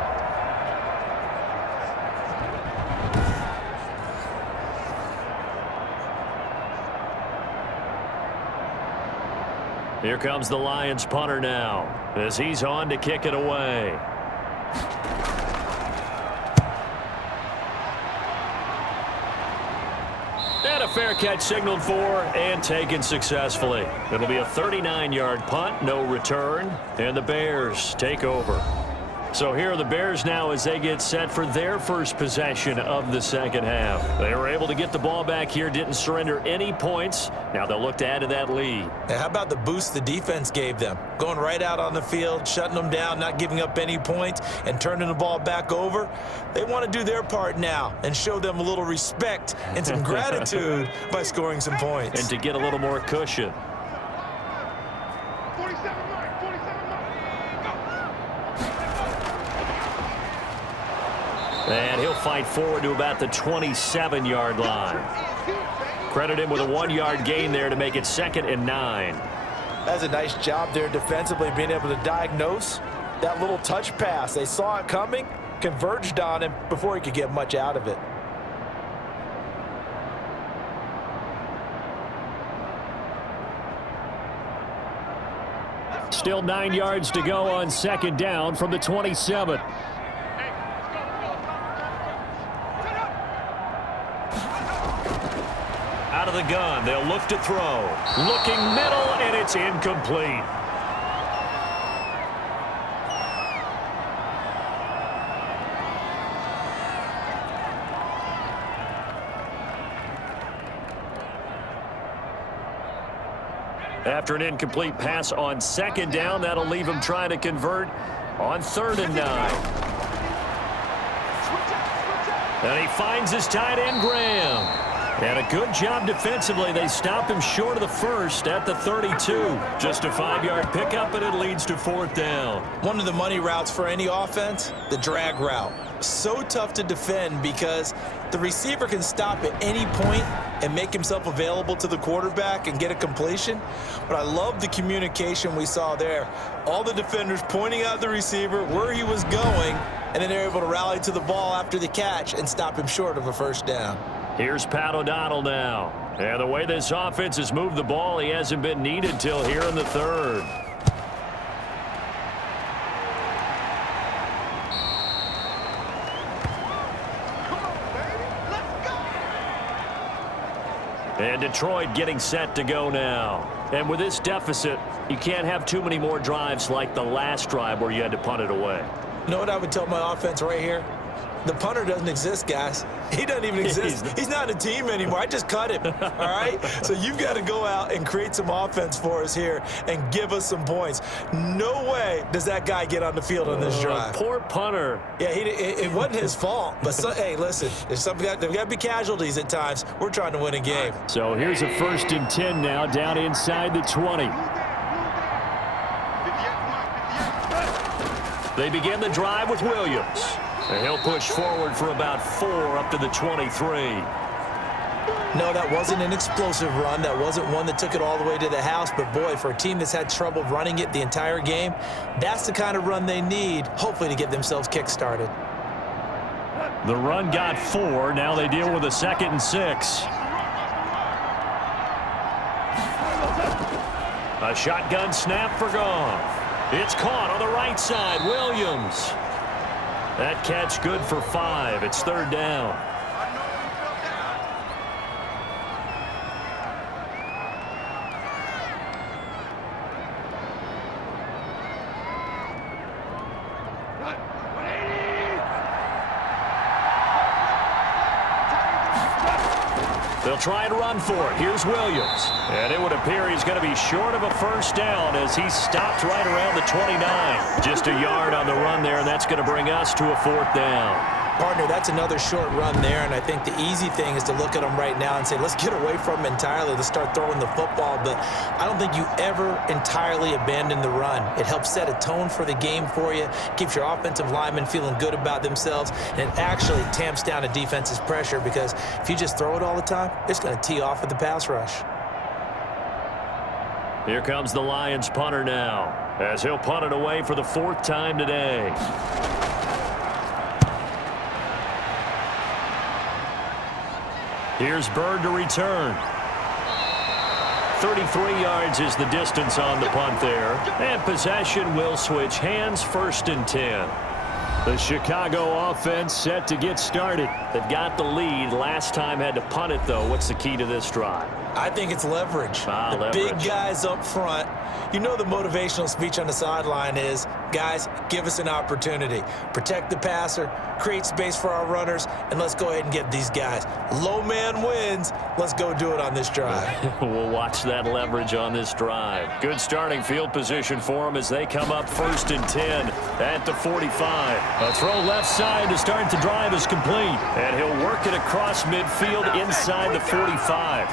Here comes the Lions punter now as he's on to kick it away. And a fair catch signaled for and taken successfully. It'll be a 39-yard punt, no return, and the Bears take over. So here are the Bears now as they get set for their first possession of the second half. They were able to get the ball back here, didn't surrender any points. Now they'll look to add to that lead. Now, how about the boost the defense gave them? Going right out on the field, shutting them down, not giving up any points, and turning the ball back over. They want to do their part now and show them a little respect and some gratitude by scoring some points. And to get a little more cushion. And he'll fight forward to about the 27-yard line. Credit him with a 1-yard gain there to make it 2nd and 9. That's a nice job there defensively, being able to diagnose that little touch pass. They saw it coming, converged on him before he could get much out of it. Still 9 yards to go on 2nd down from the 27. Out of the gun, they'll look to throw. Looking middle, and it's incomplete. After an incomplete pass on 2nd down, that'll leave him trying to convert on 3rd and 9. And he finds his tight end, Graham. And a good job defensively. They stop him short of the first at the 32. Just a 5-yard pickup, and it leads to 4th down. One of the money routes for any offense, the drag route. So tough to defend because the receiver can stop at any point and make himself available to the quarterback and get a completion. But I love the communication we saw there. All the defenders pointing out the receiver, where he was going, and then they're able to rally to the ball after the catch and stop him short of a 1st down. Here's Pat O'Donnell now. And the way this offense has moved the ball, he hasn't been needed till here in the 3rd. And Detroit getting set to go now. And with this deficit, you can't have too many more drives like the last drive where you had to punt it away. You know what I would tell my offense right here? The punter doesn't exist, guys. He doesn't even exist. He's not a team anymore. I just cut him, all right? So you've got to go out and create some offense for us here and give us some points. No way does that guy get on the field on this drive. Poor punter. Yeah, it wasn't his fault. But, hey, listen, there's got to be casualties at times. We're trying to win a game. So here's a 1st and 10 now down inside the 20. They begin the drive with Williams. And he'll push forward for about 4 up to the 23. No, that wasn't an explosive run. That wasn't one that took it all the way to the house. But, boy, for a team that's had trouble running it the entire game, that's the kind of run they need, hopefully, to get themselves kick-started. The run got 4. Now they deal with a 2nd and 6. A shotgun snap for Goff. It's caught on the right side. Williams. That catch good for 5. It's 3rd down. They'll try and run for it. Here's Williams. And it would appear he's going to be short of a first down as he stopped right around the 29. Just a yard on the run there, and that's going to bring us to a 4th down. Partner, that's another short run there, and I think the easy thing is to look at him right now and say, let's get away from him entirely. Let's start throwing the football, but I don't think you ever entirely abandon the run. It helps set a tone for the game for you, keeps your offensive linemen feeling good about themselves, and it actually tamps down a defense's pressure because if you just throw it all the time, it's going to tee off with the pass rush. Here comes the Lions punter now, as he'll punt it away for the 4th time today. Here's Bird to return. 33 yards is the distance on the punt there. And possession will switch hands, 1st and 10. The Chicago offense set to get started. They've got the lead. Last time had to punt it, though. What's the key to this drive? I think it's leverage. Leverage. Big guys up front. You know the motivational speech on the sideline is, guys, give us an opportunity. Protect the passer, create space for our runners, and let's go ahead and get these guys. Low man wins. Let's go do it on this drive. We'll watch that leverage on this drive. Good starting field position for them as they come up 1st and 10 at the 45. A throw left side to start the drive is complete. And he'll work it across midfield inside the 45.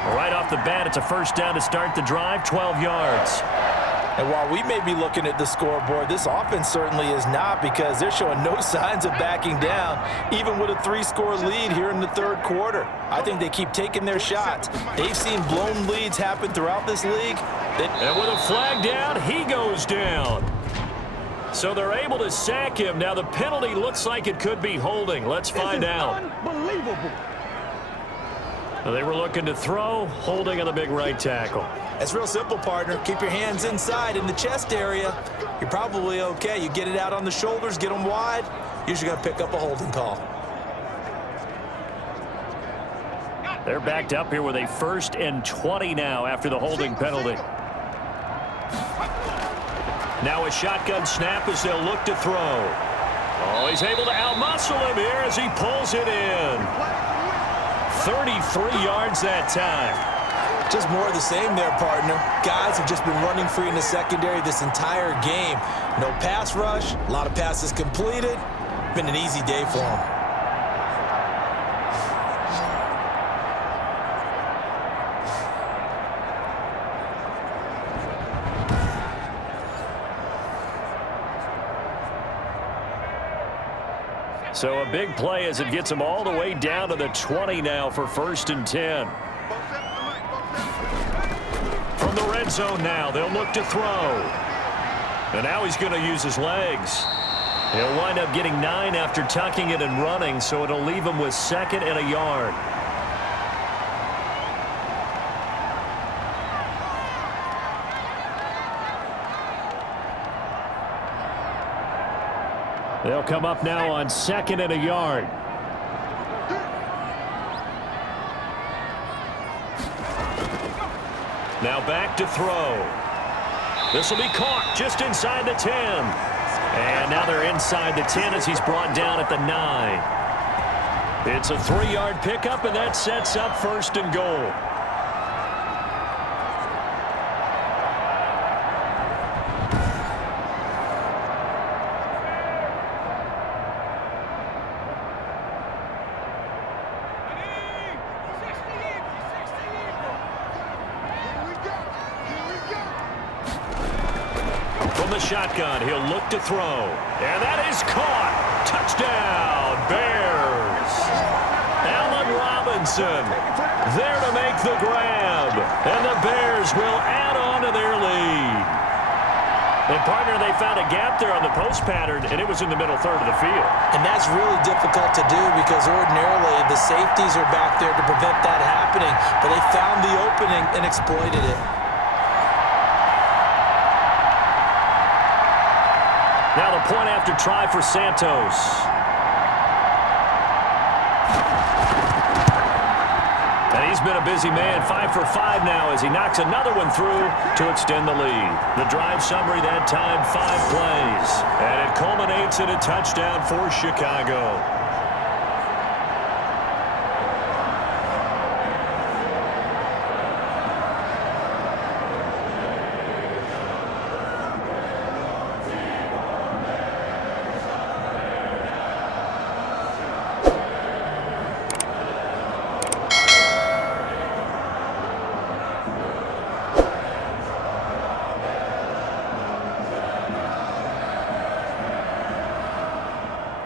Right off the bat, it's a 1st down to start the drive, 12 yards. And while we may be looking at the scoreboard, this offense certainly is not because they're showing no signs of backing down, even with a 3-score lead here in the 3rd quarter. I think they keep taking their shots. They've seen blown leads happen throughout this league. And with a flag down, he goes down. So they're able to sack him. Now the penalty looks like it could be holding. Let's find out. Unbelievable. They were looking to throw, holding on the big right tackle. It's real simple, partner. Keep your hands inside in the chest area. You're probably okay. You get it out on the shoulders, get them wide. Usually going to pick up a holding call. They're backed up here with a 1st and 20 now after the holding penalty. Now a shotgun snap as they'll look to throw. Oh, he's able to outmuscle him here as he pulls it in. 33 yards that time. Just more of the same there, partner. Guys have just been running free in the secondary this entire game. No pass rush, a lot of passes completed. Been an easy day for them. So a big play as it gets them all the way down to the 20 now for 1st and 10. From the red zone now, they'll look to throw. And now he's going to use his legs. He'll wind up getting 9 after tucking it and running, so it'll leave him with 2nd and a yard. They'll come up now on 2nd and a yard. Now back to throw. This will be caught just inside the 10. And now they're inside the 10 as he's brought down at the 9. It's a 3-yard pickup, and that sets up 1st and goal. Shotgun, he'll look to throw, and that is caught. Touchdown, Bears. Allen Robinson there to make the grab, and the Bears will add on to their lead. And partner, they found a gap there on the post pattern, and it was in the middle 3rd of the field. And that's really difficult to do because ordinarily the safeties are back there to prevent that happening, but they found the opening and exploited it. Now the point after try for Santos. And he's been a busy man, 5 for 5 now as he knocks another one through to extend the lead. The drive summary that time, 5 plays. And it culminates in a touchdown for Chicago.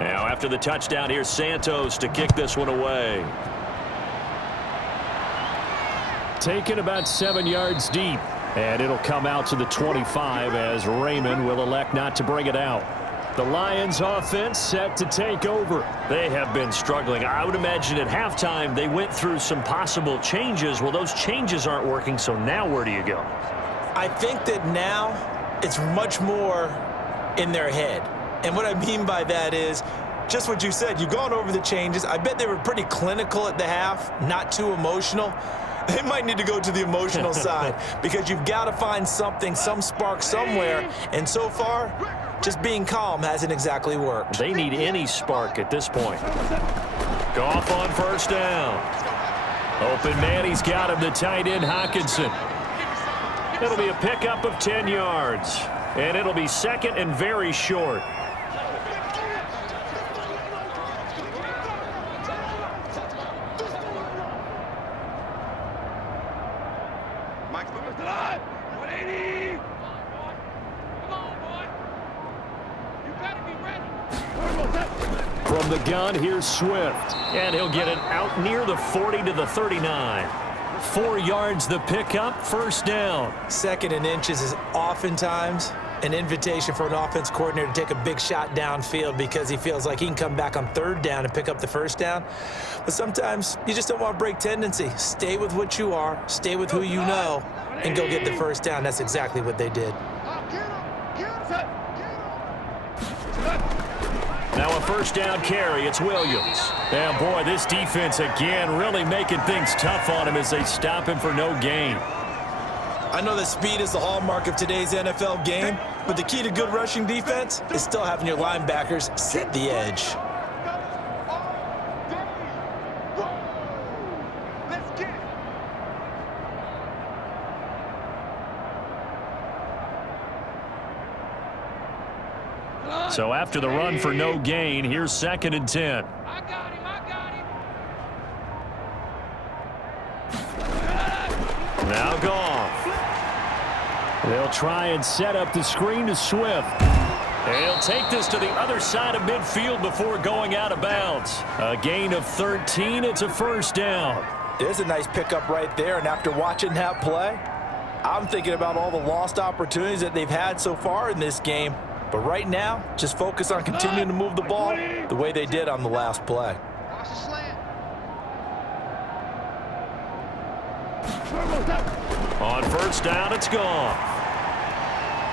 Now after the touchdown, here's Santos to kick this one away. Taken about 7 yards deep. And it'll come out to the 25 as Raymond will elect not to bring it out. The Lions offense set to take over. They have been struggling. I would imagine at halftime they went through some possible changes. Well, those changes aren't working, so now where do you go? I think that now it's much more in their head. And what I mean by that is just what you said. You've gone over the changes. I bet they were pretty clinical at the half, not too emotional. They might need to go to the emotional side because you've got to find something, some spark somewhere. And so far, just being calm hasn't exactly worked. They need any spark at this point. Goff on first down. Open man, he's got him, the tight end Hawkinson. It'll be a pickup of 10 yards. And it'll be second and very short. From the gun, here's Swift. And he'll get it out near the 40 to the 39. 4 yards the pickup, first down. Second and inches is oftentimes an invitation for an offense coordinator to take a big shot downfield because he feels like he can come back on third down and pick up the first down. But sometimes you just don't want to break tendency. Stay with what you are, stay with who you know, and go get the first down. That's exactly what they did. Now a first down carry, it's Williams. And boy, this defense again really making things tough on him as they stop him for no gain. I know that speed is the hallmark of today's NFL game, but the key to good rushing defense is still having your linebackers set the edge. So after the run for no gain, here's second and 10. I got him. Now Goff. They'll try and set up the screen to Swift. He'll take this to the other side of midfield before going out of bounds. A gain of 13, it's a first down. There's a nice pickup right there, and after watching that play, I'm thinking about all the lost opportunities that they've had so far in this game. But right now, just focus on continuing to move the ball the way they did on the last play. On first down, it's gone.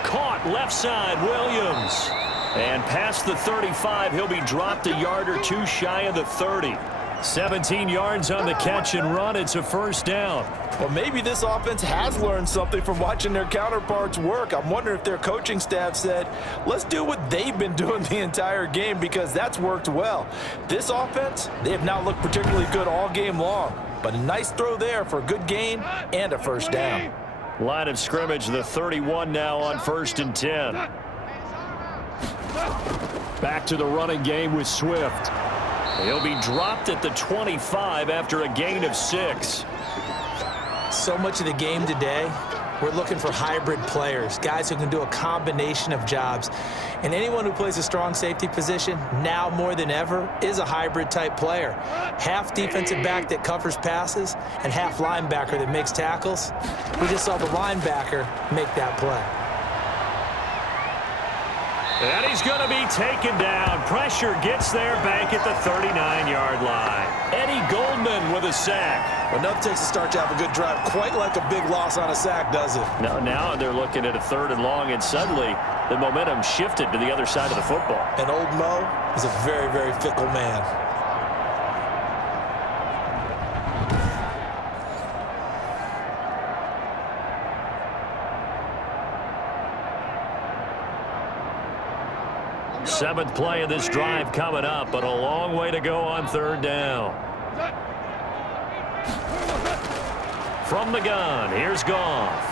Caught left side, Williams. And past the 35, he'll be dropped a yard or two shy of the 30. 17 yards on the catch and run. It's a first down. Well, maybe this offense has learned something from watching their counterparts work. I'm wondering if their coaching staff said, let's do what they've been doing the entire game because that's worked well. This offense, they have not looked particularly good all game long. But a nice throw there for a good gain and a first down. Line of scrimmage, the 31 now on first and 10. Back to the running game with Swift. He'll be dropped at the 25 after a gain of 6. So much of the game today, we're looking for hybrid players, guys who can do a combination of jobs. And anyone who plays a strong safety position, now more than ever, is a hybrid type player. Half defensive back that covers passes and half linebacker that makes tackles. We just saw the linebacker make that play. And he's going to be taken down. Pressure gets there back at the 39-yard line. Eddie Goldman with a sack. Enough takes to start to have a good drive. Quite like a big loss on a sack, does it? Now they're looking at a third and long, and suddenly the momentum shifted to the other side of the football. And old Mo is a very, very fickle man. Seventh play of this drive coming up, but a long way to go on third down. From the gun, here's Goff.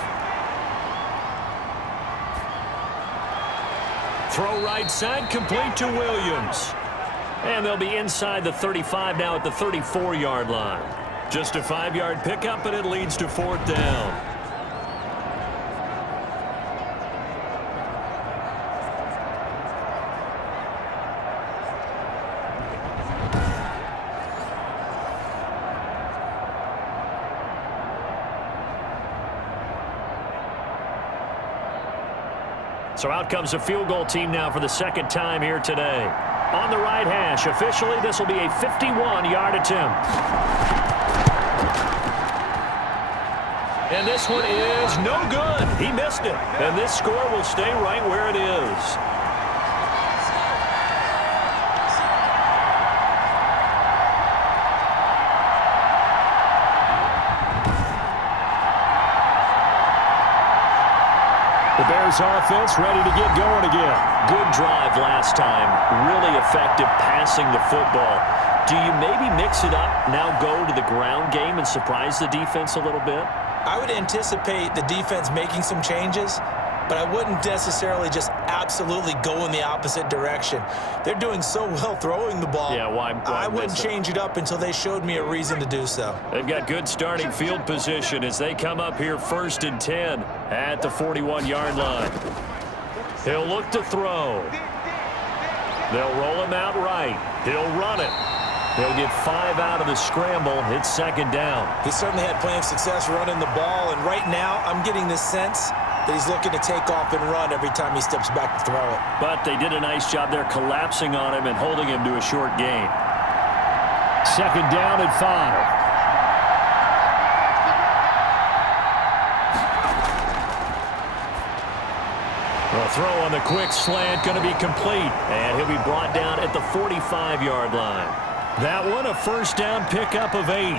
Throw right side, complete to Williams. And they'll be inside the 35 now at the 34-yard line. Just a 5-yard pickup, and it leads to fourth down. So out comes a field goal team now for the second time here today. On the right hash, officially this will be a 51-yard attempt. And this one is no good. He missed it. And this score will stay right where it is. The Bears offense ready to get going again. Good drive last time. Really effective passing the football. Do you maybe mix it up, now go to the ground game and surprise the defense a little bit? I would anticipate the defense making some changes, but I wouldn't necessarily just absolutely go in the opposite direction. They're doing so well throwing the ball. Yeah, why I wouldn't miss it? change it up until they showed me a reason to do so. They've got good starting field position as they come up here 1st and 10 at the 41-yard line. He'll look to throw. They'll roll him out right. He'll run it. He'll get 5 out of the scramble. It's 2nd down. He certainly had plenty of success running the ball, and right now I'm getting this sense that he's looking to take off and run every time he steps back to throw it. But they did a nice job there collapsing on him and holding him to a short gain. 2nd down and 5. The throw on the quick slant going to be complete, and he'll be brought down at the 45-yard line. That one a 1st down pickup of 8.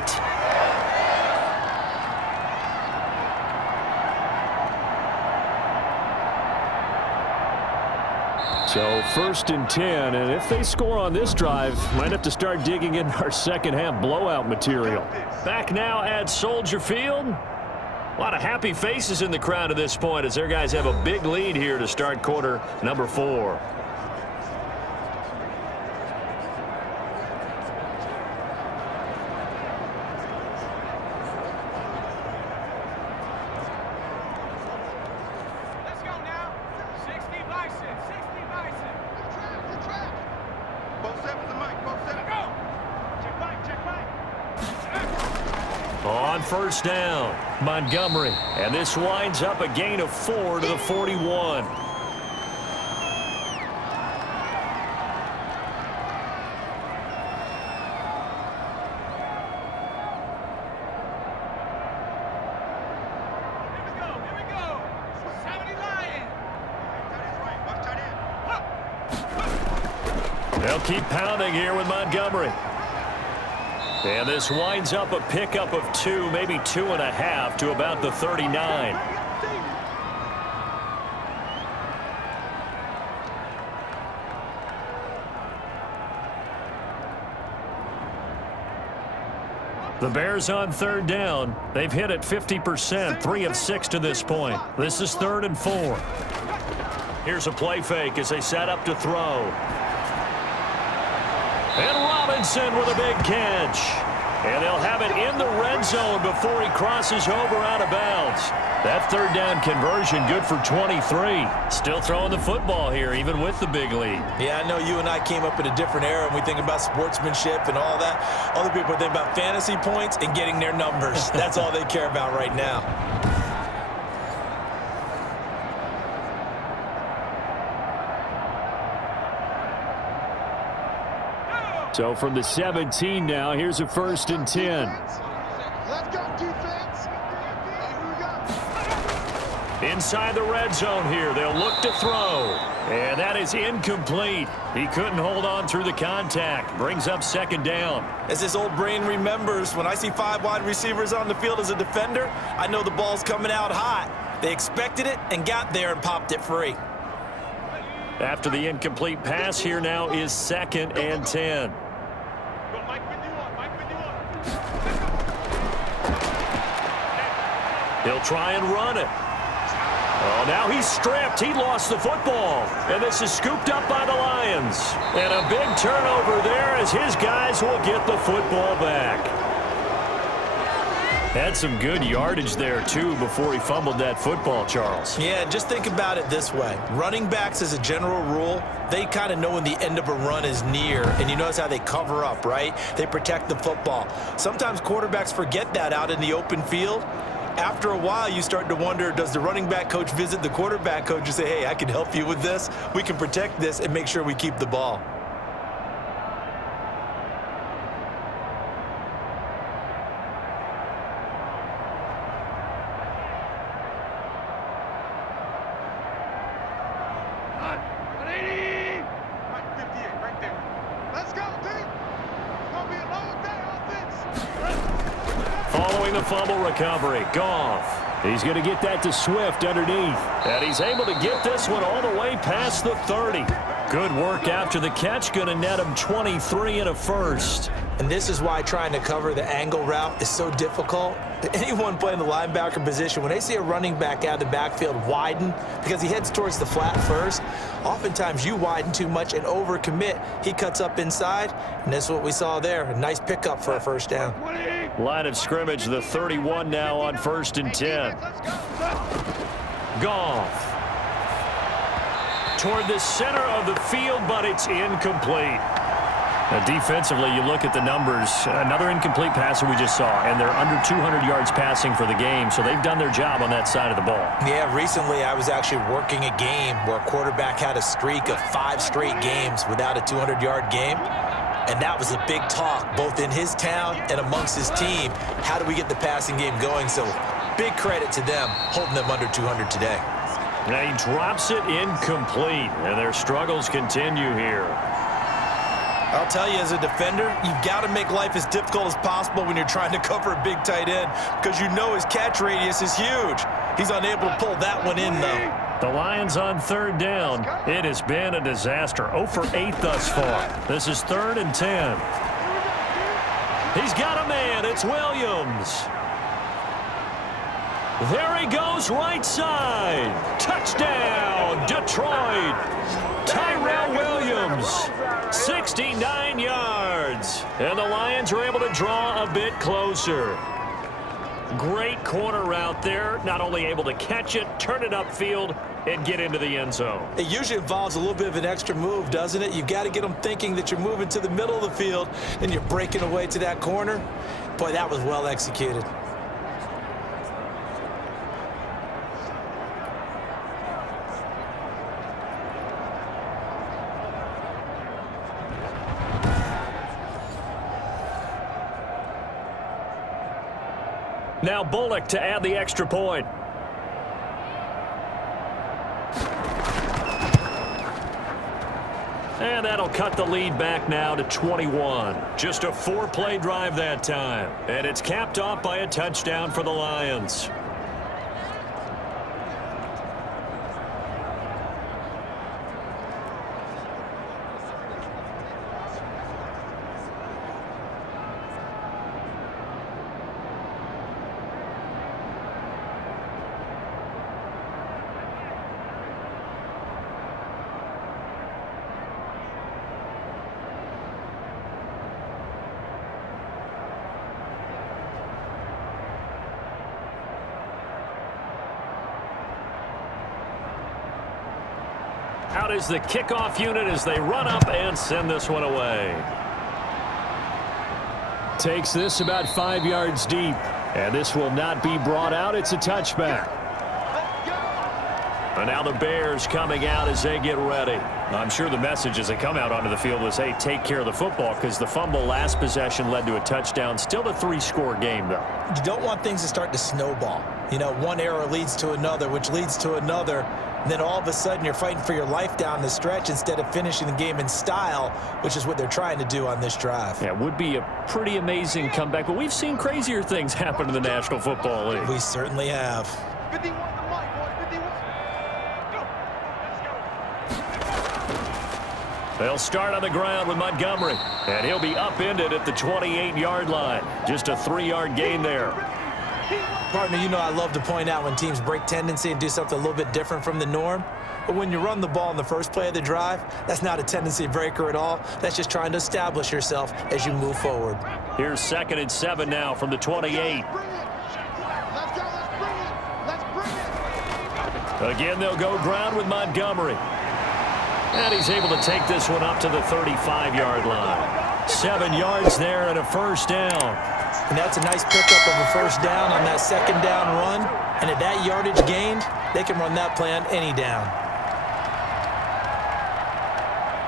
So 1st and 10, and if they score on this drive, might have to start digging in our second half blowout material. Back now at Soldier Field. A lot of happy faces in the crowd at this point as their guys have a big lead here to start quarter number 4. Let's go now. 60 Bison. 60 Bison. The track. Both sevens the mic. Both sevens. Go. Check back. Check back. On 1st down, Montgomery. And this winds up a gain of 4 to the 41. Here we go. 70 Lion. Watch tight end. They'll keep pounding here with Montgomery. And this winds up a pickup of 2, maybe 2.5 to about the 39. The Bears on 3rd down. They've hit it 50%, 3 of 6 to this point. This is 3rd and 4. Here's a play fake as they set up to throw. And Robinson with a big catch. And they'll have it in the red zone before he crosses over out of bounds. That 3rd down conversion good for 23. Still throwing the football here, even with the big lead. Yeah, I know you and I came up in a different era and we think about sportsmanship and all that. Other people think about fantasy points and getting their numbers. That's all they care about right now. So from the 17 now, here's a 1st and 10. Let's go, defense. Here we go. Inside the red zone here, they'll look to throw. And that is incomplete. He couldn't hold on through the contact. Brings up 2nd down. As his old brain remembers, when I see 5 wide receivers on the field as a defender, I know the ball's coming out hot. They expected it and got there and popped it free. After the incomplete pass, here now is 2nd and 10. Go, Mike with you on. Mike with you on. He'll try and run it. Oh, now he's stripped. He lost the football. And this is scooped up by the Lions. And a big turnover there as his guys will get the football back. Had some good yardage there, too, before he fumbled that football, Charles. Yeah, just think about it this way. Running backs, as a general rule, they kind of know when the end of a run is near, and you notice how they cover up, right? They protect the football. Sometimes quarterbacks forget that out in the open field. After a while, you start to wonder, does the running back coach visit the quarterback coach and say, hey, I can help you with this. We can protect this and make sure we keep the ball. Following the fumble recovery, Goff. He's going to get that to Swift underneath. And he's able to get this one all the way past the 30. Good work after the catch. Going to net him 23 and a first. And this is why trying to cover the angle route is so difficult. Anyone playing the linebacker position, when they see a running back out of the backfield widen because he heads towards the flat first, oftentimes you widen too much and overcommit. He cuts up inside, and that's what we saw there. A nice pickup for a first down. Line of scrimmage, the 31 now on 1st and 10. Goff. Toward the center of the field, but it's incomplete. Now, defensively, you look at the numbers. Another incomplete passer we just saw, and they're under 200 yards passing for the game, so they've done their job on that side of the ball. Yeah, recently I was actually working a game where a quarterback had a streak of 5 straight games without a 200-yard game, and that was a big talk, both in his town and amongst his team. How do we get the passing game going? So big credit to them, holding them under 200 today. Now he drops it incomplete, and their struggles continue here. I'll tell you, as a defender, you've got to make life as difficult as possible when you're trying to cover a big tight end because you know his catch radius is huge. He's unable to pull that one in, though. The Lions on 3rd down. It has been a disaster. 0 for 8 thus far. This is 3rd and 10. He's got a man. It's Williams. There he goes, right side. Touchdown, Detroit. Tyrell Williams, 69 yards. And the Lions are able to draw a bit closer. Great corner route there. Not only able to catch it, turn it upfield, and get into the end zone. It usually involves a little bit of an extra move, doesn't it? You've got to get them thinking that you're moving to the middle of the field and you're breaking away to that corner. Boy, that was well executed. Now Bullock to add the extra point. And that'll cut the lead back now to 21. Just a 4-play drive that time. And it's capped off by a touchdown for the Lions. Out is the kickoff unit as they run up and send this one away. Takes this about 5 yards deep. And this will not be brought out. It's a touchback. And now the Bears coming out as they get ready. I'm sure the message as they come out onto the field was, hey, take care of the football, because the fumble last possession led to a touchdown. Still a 3-score game, though. You don't want things to start to snowball. You know, one error leads to another, which leads to another. And then all of a sudden you're fighting for your life down the stretch instead of finishing the game in style, which is what they're trying to do on this drive. Yeah, it would be a pretty amazing comeback, but we've seen crazier things happen in the National Football League. We certainly have. 51 to Mike, boys. 51. Go. Let's go. They'll start on the ground with Montgomery, and he'll be upended at the 28-yard line. Just a 3-yard gain there. Partner, you know I love to point out when teams break tendency and do something a little bit different from the norm. But when you run the ball in the first play of the drive, that's not a tendency breaker at all. That's just trying to establish yourself as you move forward. Here's 2nd and 7 now from the 28. Let's go. Let's bring it. Let's bring it. Again, they'll go ground with Montgomery. And he's able to take this one up to the 35-yard line. 7 yards there and a first down. And that's a nice pickup of a first down on that second down run. And at that yardage gained, they can run that play on any down.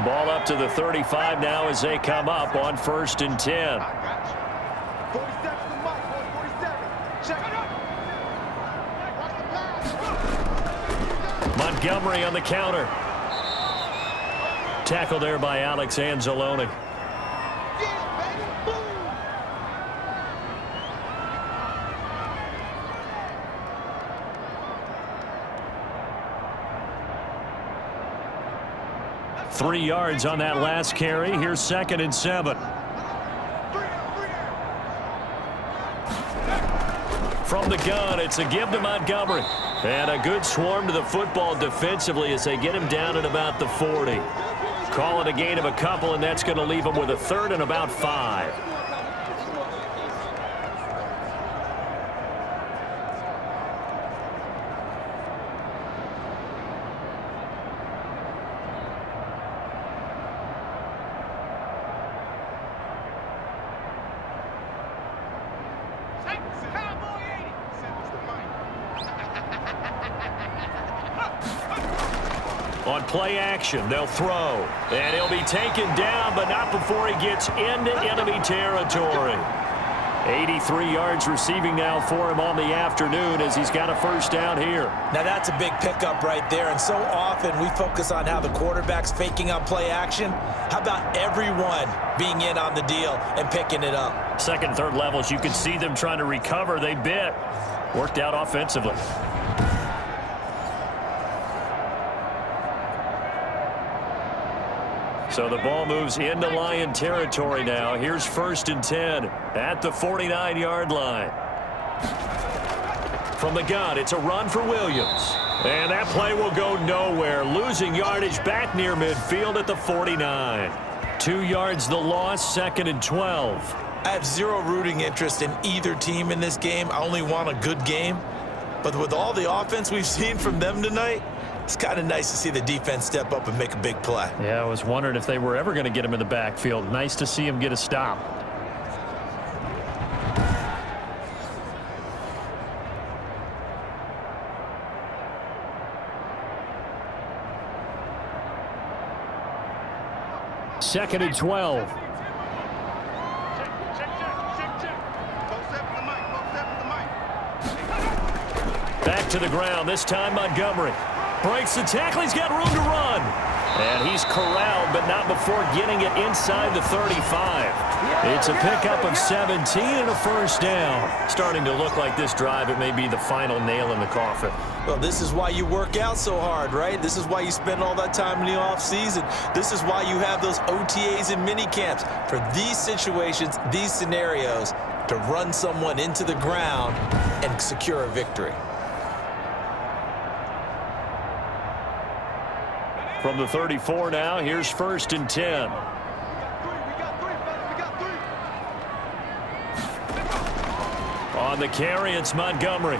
Ball up to the 35 now as they come up on 1st and 10. 47 to the mic, boy, 47. Check it out. Watch the pass. Montgomery on the counter. Tackle there by Alex Anzalone. Three yards on that last carry. Here's 2nd and 7. From the gun, it's a give to Montgomery. And a good swarm to the football defensively as they get him down at about the 40. Call it a gain of a couple, and that's going to leave him with a 3rd and about 5. On play action, they'll throw. And he'll be taken down, but not before he gets into enemy territory. 83 yards receiving now for him on the afternoon as he's got a first down here. Now that's a big pickup right there, and so often we focus on how the quarterback's faking on play action. How about everyone being in on the deal and picking it up? Second, third levels, you could see them trying to recover. They bit. Worked out offensively. So the ball moves into Lion territory now. Here's 1st and 10 at the 49-yard line. From the gun, it's a run for Williams. And that play will go nowhere. Losing yardage back near midfield at the 49. 2 yards the loss, 2nd and 12. I have zero rooting interest in either team in this game. I only want a good game. But with all the offense we've seen from them tonight, it's kind of nice to see the defense step up and make a big play. Yeah, I was wondering if they were ever going to get him in the backfield. Nice to see him get a stop. Second and 12. Back to the ground, this time Montgomery. Breaks the tackle, he's got room to run. And he's corralled, but not before getting it inside the 35. It's a pickup of 17 and a first down. Starting to look like this drive, it may be the final nail in the coffin. Well, this is why you work out so hard, right? This is why you spend all that time in the offseason. This is why you have those OTAs and mini camps. For these situations, these scenarios, to run someone into the ground and secure a victory. From the 34 now, here's 1st and 10. On the carry, it's Montgomery.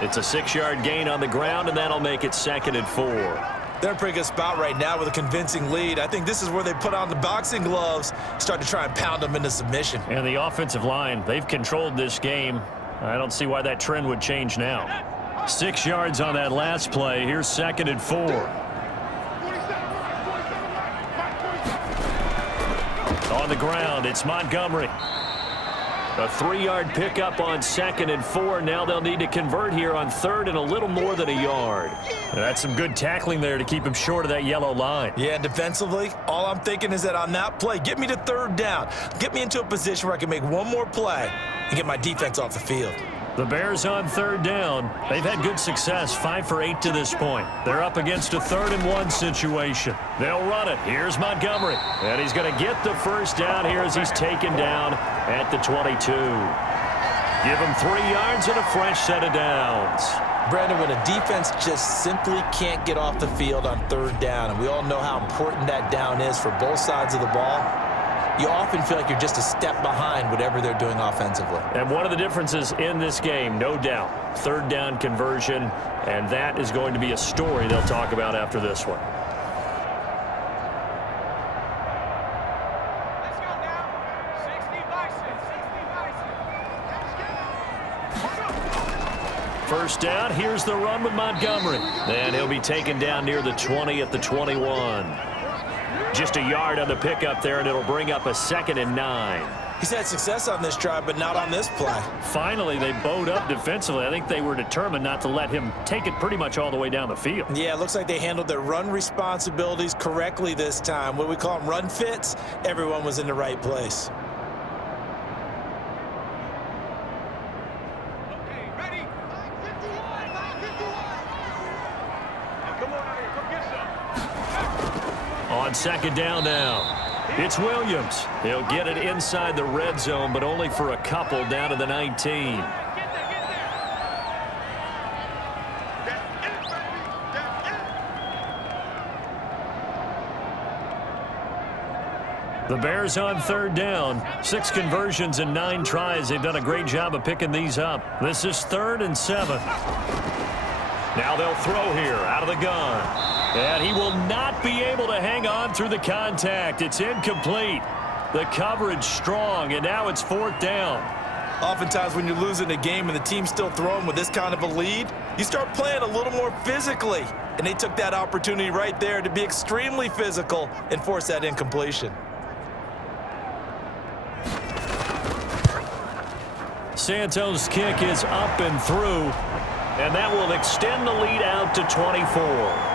It's a 6-yard gain on the ground, and that'll make it 2nd and 4. They're in a pretty good spot right now with a convincing lead. I think this is where they put on the boxing gloves, start to try and pound them into submission. And the offensive line, they've controlled this game. I don't see why that trend would change now. 6 yards on that last play. Here's 2nd and 4. On the ground, it's Montgomery. A 3-yard pickup on 2nd and 4. Now they'll need to convert here on 3rd and a little more than a yard. And that's some good tackling there to keep him short of that yellow line. Yeah, defensively, all I'm thinking is that on that play, get me to 3rd down. Get me into a position where I can make one more play and get my defense off the field. The Bears on 3rd down. They've had good success, 5 for 8 to this point. They're up against a 3rd and 1 situation. They'll run it. Here's Montgomery. And he's going to get the first down here as he's taken down at the 22. Give him 3 yards and a fresh set of downs. Brandon, when a defense just simply can't get off the field on 3rd down, and we all know how important that down is for both sides of the ball, you often feel like you're just a step behind whatever they're doing offensively. And one of the differences in this game, no doubt, 3rd down conversion, and that is going to be a story they'll talk about after this one. Let's go now. 6 first down. Here's the run with Montgomery. And he'll be taken down near the 20 at the 21. Just a yard on the pickup there, and it'll bring up a 2nd and 9. He's had success on this drive, but not on this play. Finally, they bowed up defensively. I think they were determined not to let him take it pretty much all the way down the field. Yeah, it looks like they handled their run responsibilities correctly this time. What we call them run fits, everyone was in the right place. Okay, ready? 51, 51. Come on out here, come get some. On 2nd down now. It's Williams. He'll get it inside the red zone, but only for a couple down to the 19. Get there, get there. That's it, baby. That's it. The Bears on 3rd down. 6 conversions and 9 tries. They've done a great job of picking these up. This is 3rd and 7. Now they'll throw here out of the gun. And he will not be able to hang on through the contact. It's incomplete. The coverage strong, and now it's 4th down. Oftentimes when you're losing a game and the team's still throwing with this kind of a lead, you start playing a little more physically. And they took that opportunity right there to be extremely physical and force that incompletion. Santos' kick is up and through, and that will extend the lead out to 24.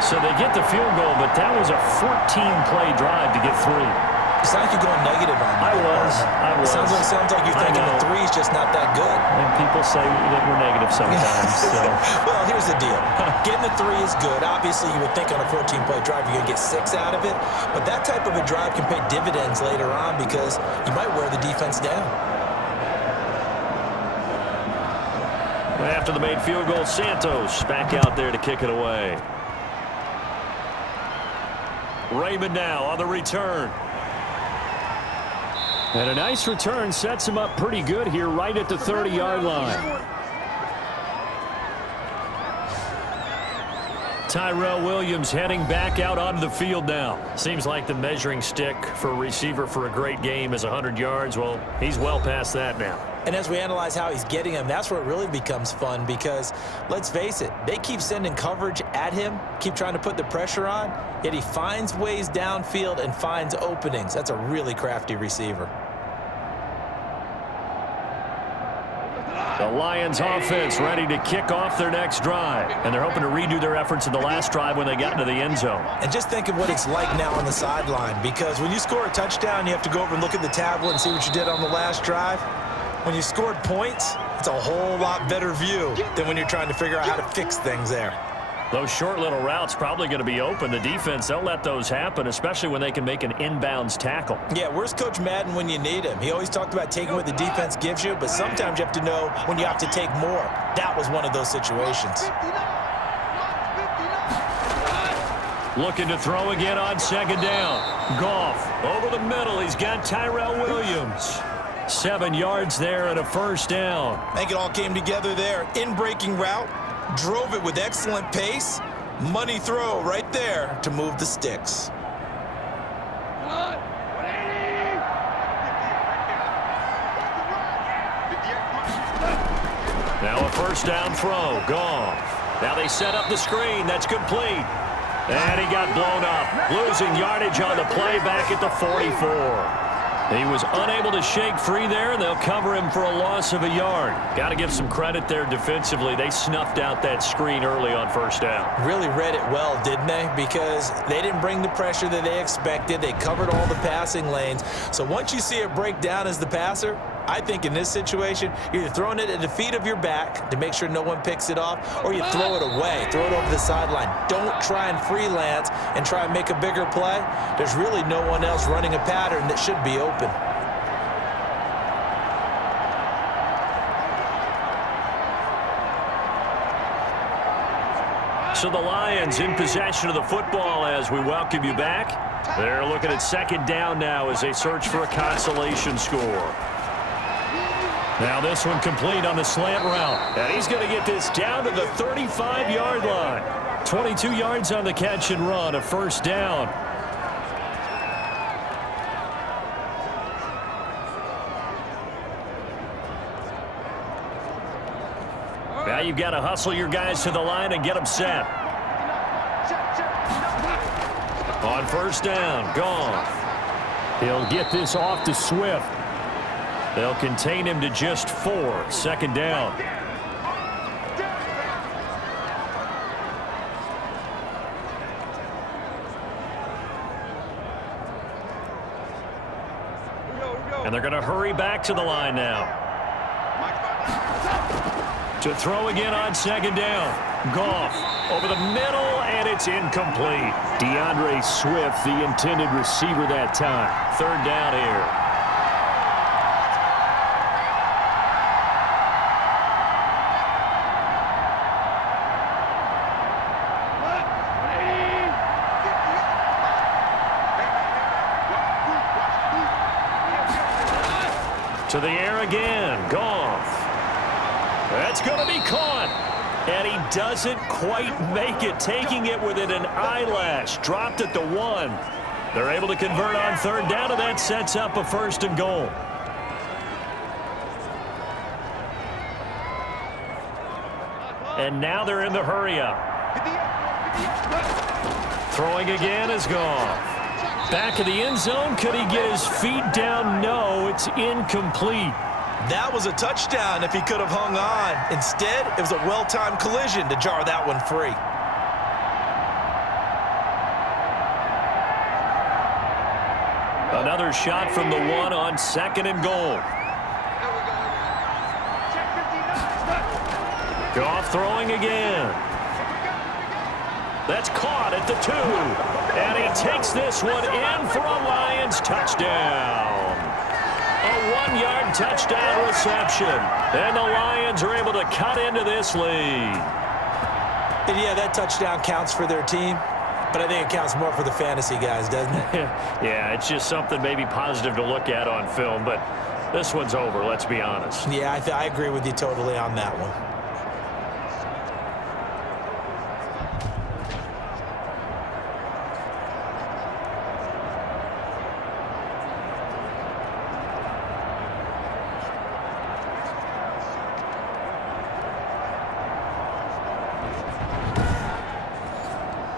So they get the field goal, but that was a 14-play drive to get 3. It sounds like you're going negative on that. I was. It sounds like you're thinking the 3 is just not that good. And people say that we're negative sometimes. So. Well, here's the deal. Getting the 3 is good. Obviously, you would think on a 14-play drive you're going to get 6 out of it. But that type of a drive can pay dividends later on because you might wear the defense down. After the made field goal, Santos back out there to kick it away. Raymond now on the return. And a nice return sets him up pretty good here right at the 30-yard line. Tyrell Williams heading back out onto the field now. Seems like the measuring stick for a receiver for a great game is 100 yards. Well, he's well past that now. And as we analyze how he's getting them, that's where it really becomes fun because, let's face it, they keep sending coverage at him, keep trying to put the pressure on, yet he finds ways downfield and finds openings. That's a really crafty receiver. The Lions offense ready to kick off their next drive. And they're hoping to redo their efforts in the last drive when they got into the end zone. And just think of what it's like now on the sideline because when you score a touchdown, you have to go over and look at the tablet and see what you did on the last drive. When you scored points, it's a whole lot better view than when you're trying to figure out how to fix things there. Those short little routes probably going to be open. The defense, they'll let those happen, especially when they can make an inbounds tackle. Yeah, where's Coach Madden when you need him? He always talked about taking what the defense gives you, but sometimes you have to know when you have to take more. That was one of those situations. Looking to throw again on 2nd down. Goff over the middle. He's got Tyrell Williams. 7 yards there and a 1st down. I think it all came together there. In-breaking route, drove it with excellent pace. Money throw right there to move the sticks. Now a 1st down throw. Goff. Now they set up the screen. That's complete. And he got blown up. Losing yardage on the play back at the 44. He was unable to shake free there, and they'll cover him for a loss of a yard. Got to give some credit there defensively. They snuffed out that screen early on 1st down. Really read it well, didn't they? Because they didn't bring the pressure that they expected. They covered all the passing lanes. So once you see it break down as the passer, I think in this situation, you're either throwing it at the feet of your back to make sure no one picks it off, or you throw it away, throw it over the sideline. Don't try and freelance and try and make a bigger play. There's really no one else running a pattern that should be open. So the Lions in possession of the football as we welcome you back. They're looking at 2nd down now as they search for a consolation score. Now this one complete on the slant route. And he's going to get this down to the 35-yard line. 22 yards on the catch and run, a 1st down. Now you've got to hustle your guys to the line and get them set. On first down, Goff. He'll get this off to Swift. They'll contain him to just 4. Second down. And they're going to hurry back to the line now. To throw again on second down. Goff over the middle, and it's incomplete. DeAndre Swift, the intended receiver that time. Third down here. To the air again, Goff. That's going to be caught. And he doesn't quite make it, taking it within an eyelash. Dropped at the 1. They're able to convert on third down, and that sets up a first and goal. And now they're in the hurry-up. Throwing again is Goff. Back of the end zone. Could he get his feet down? No, it's incomplete. That was a touchdown if he could have hung on. Instead, it was a well-timed collision to jar that one free. Another shot from the 1 on second and goal. Goff throwing again. That's caught at the 2. And he takes this one in for a Lions touchdown. A 1-yard touchdown reception. And the Lions are able to cut into this lead. And yeah, that touchdown counts for their team, but I think it counts more for the fantasy guys, doesn't it? Yeah, it's just something maybe positive to look at on film, but this one's over, let's be honest. Yeah, I agree with you totally on that one.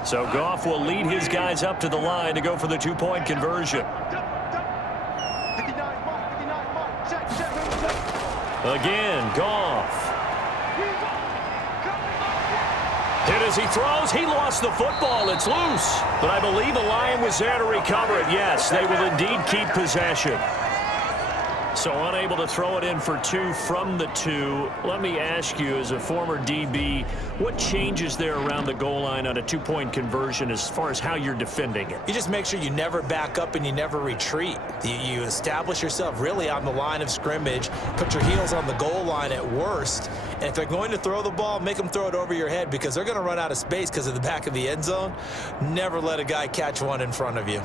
So Goff will lead his guys up to the line to go for the 2-point conversion. Again, Goff. Hit as he throws. He lost the football. It's loose. But I believe the Lion was there to recover it. Yes, they will indeed keep possession. So unable to throw it in for 2 from the 2. Let me ask you, as a former DB, what changes there around the goal line on a 2-point conversion as far as how you're defending it? You just make sure you never back up and you never retreat. You establish yourself really on the line of scrimmage, put your heels on the goal line at worst, and if they're going to throw the ball, make them throw it over your head because they're going to run out of space because of the back of the end zone. Never let a guy catch one in front of you.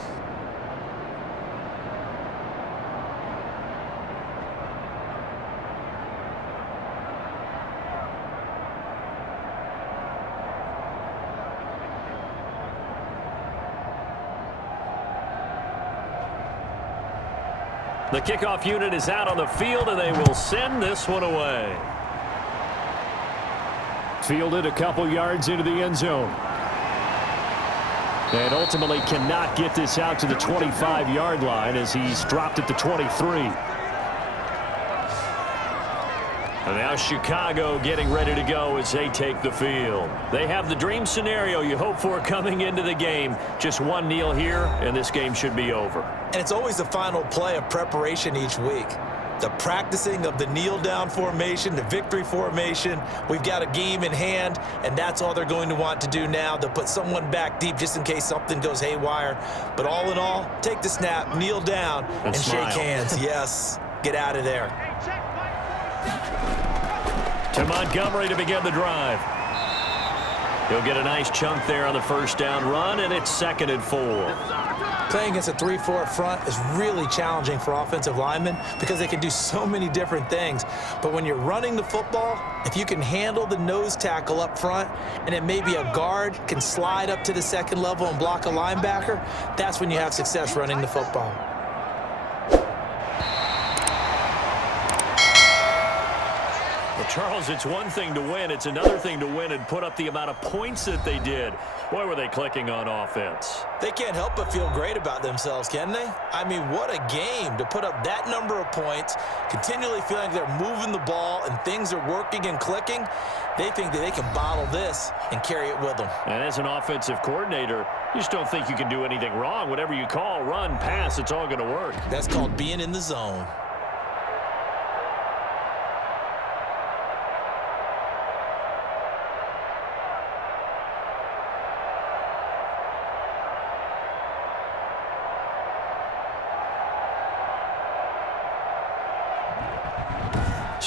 The kickoff unit is out on the field, and they will send this one away. Fielded a couple yards into the end zone. And ultimately cannot get this out to the 25-yard line as he's dropped at the 23. And now Chicago getting ready to go as they take the field. They have the dream scenario you hope for coming into the game. Just one kneel here, and this game should be over. And it's always the final play of preparation each week. The practicing of the kneel-down formation, the victory formation. We've got a game in hand, and that's all they're going to want to do now. They'll put someone back deep just in case something goes haywire. But all in all, take the snap, kneel down, and shake hands. Yes, get out of there. To Montgomery to begin the drive. He'll get a nice chunk there on the first down run, and it's 2nd and 4. Playing against a 3-4 front is really challenging for offensive linemen because they can do so many different things. But when you're running the football, if you can handle the nose tackle up front and then maybe a guard can slide up to the second level and block a linebacker, that's when you have success running the football. Well, Charles, it's one thing to win. It's another thing to win and put up the amount of points that they did. Boy, were they clicking on offense. They can't help but feel great about themselves, can they? I mean, what a game to put up that number of points, continually feeling they're moving the ball and things are working and clicking. They think that they can bottle this and carry it with them. And as an offensive coordinator, you just don't think you can do anything wrong. Whatever you call, run, pass, it's all going to work. That's called being in the zone.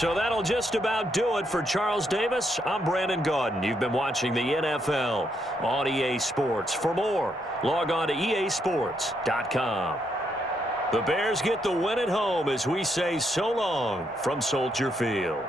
So that'll just about do it for Charles Davis. I'm Brandon Gaudin. You've been watching the NFL on EA Sports. For more, log on to easports.com. The Bears get the win at home as we say so long from Soldier Field.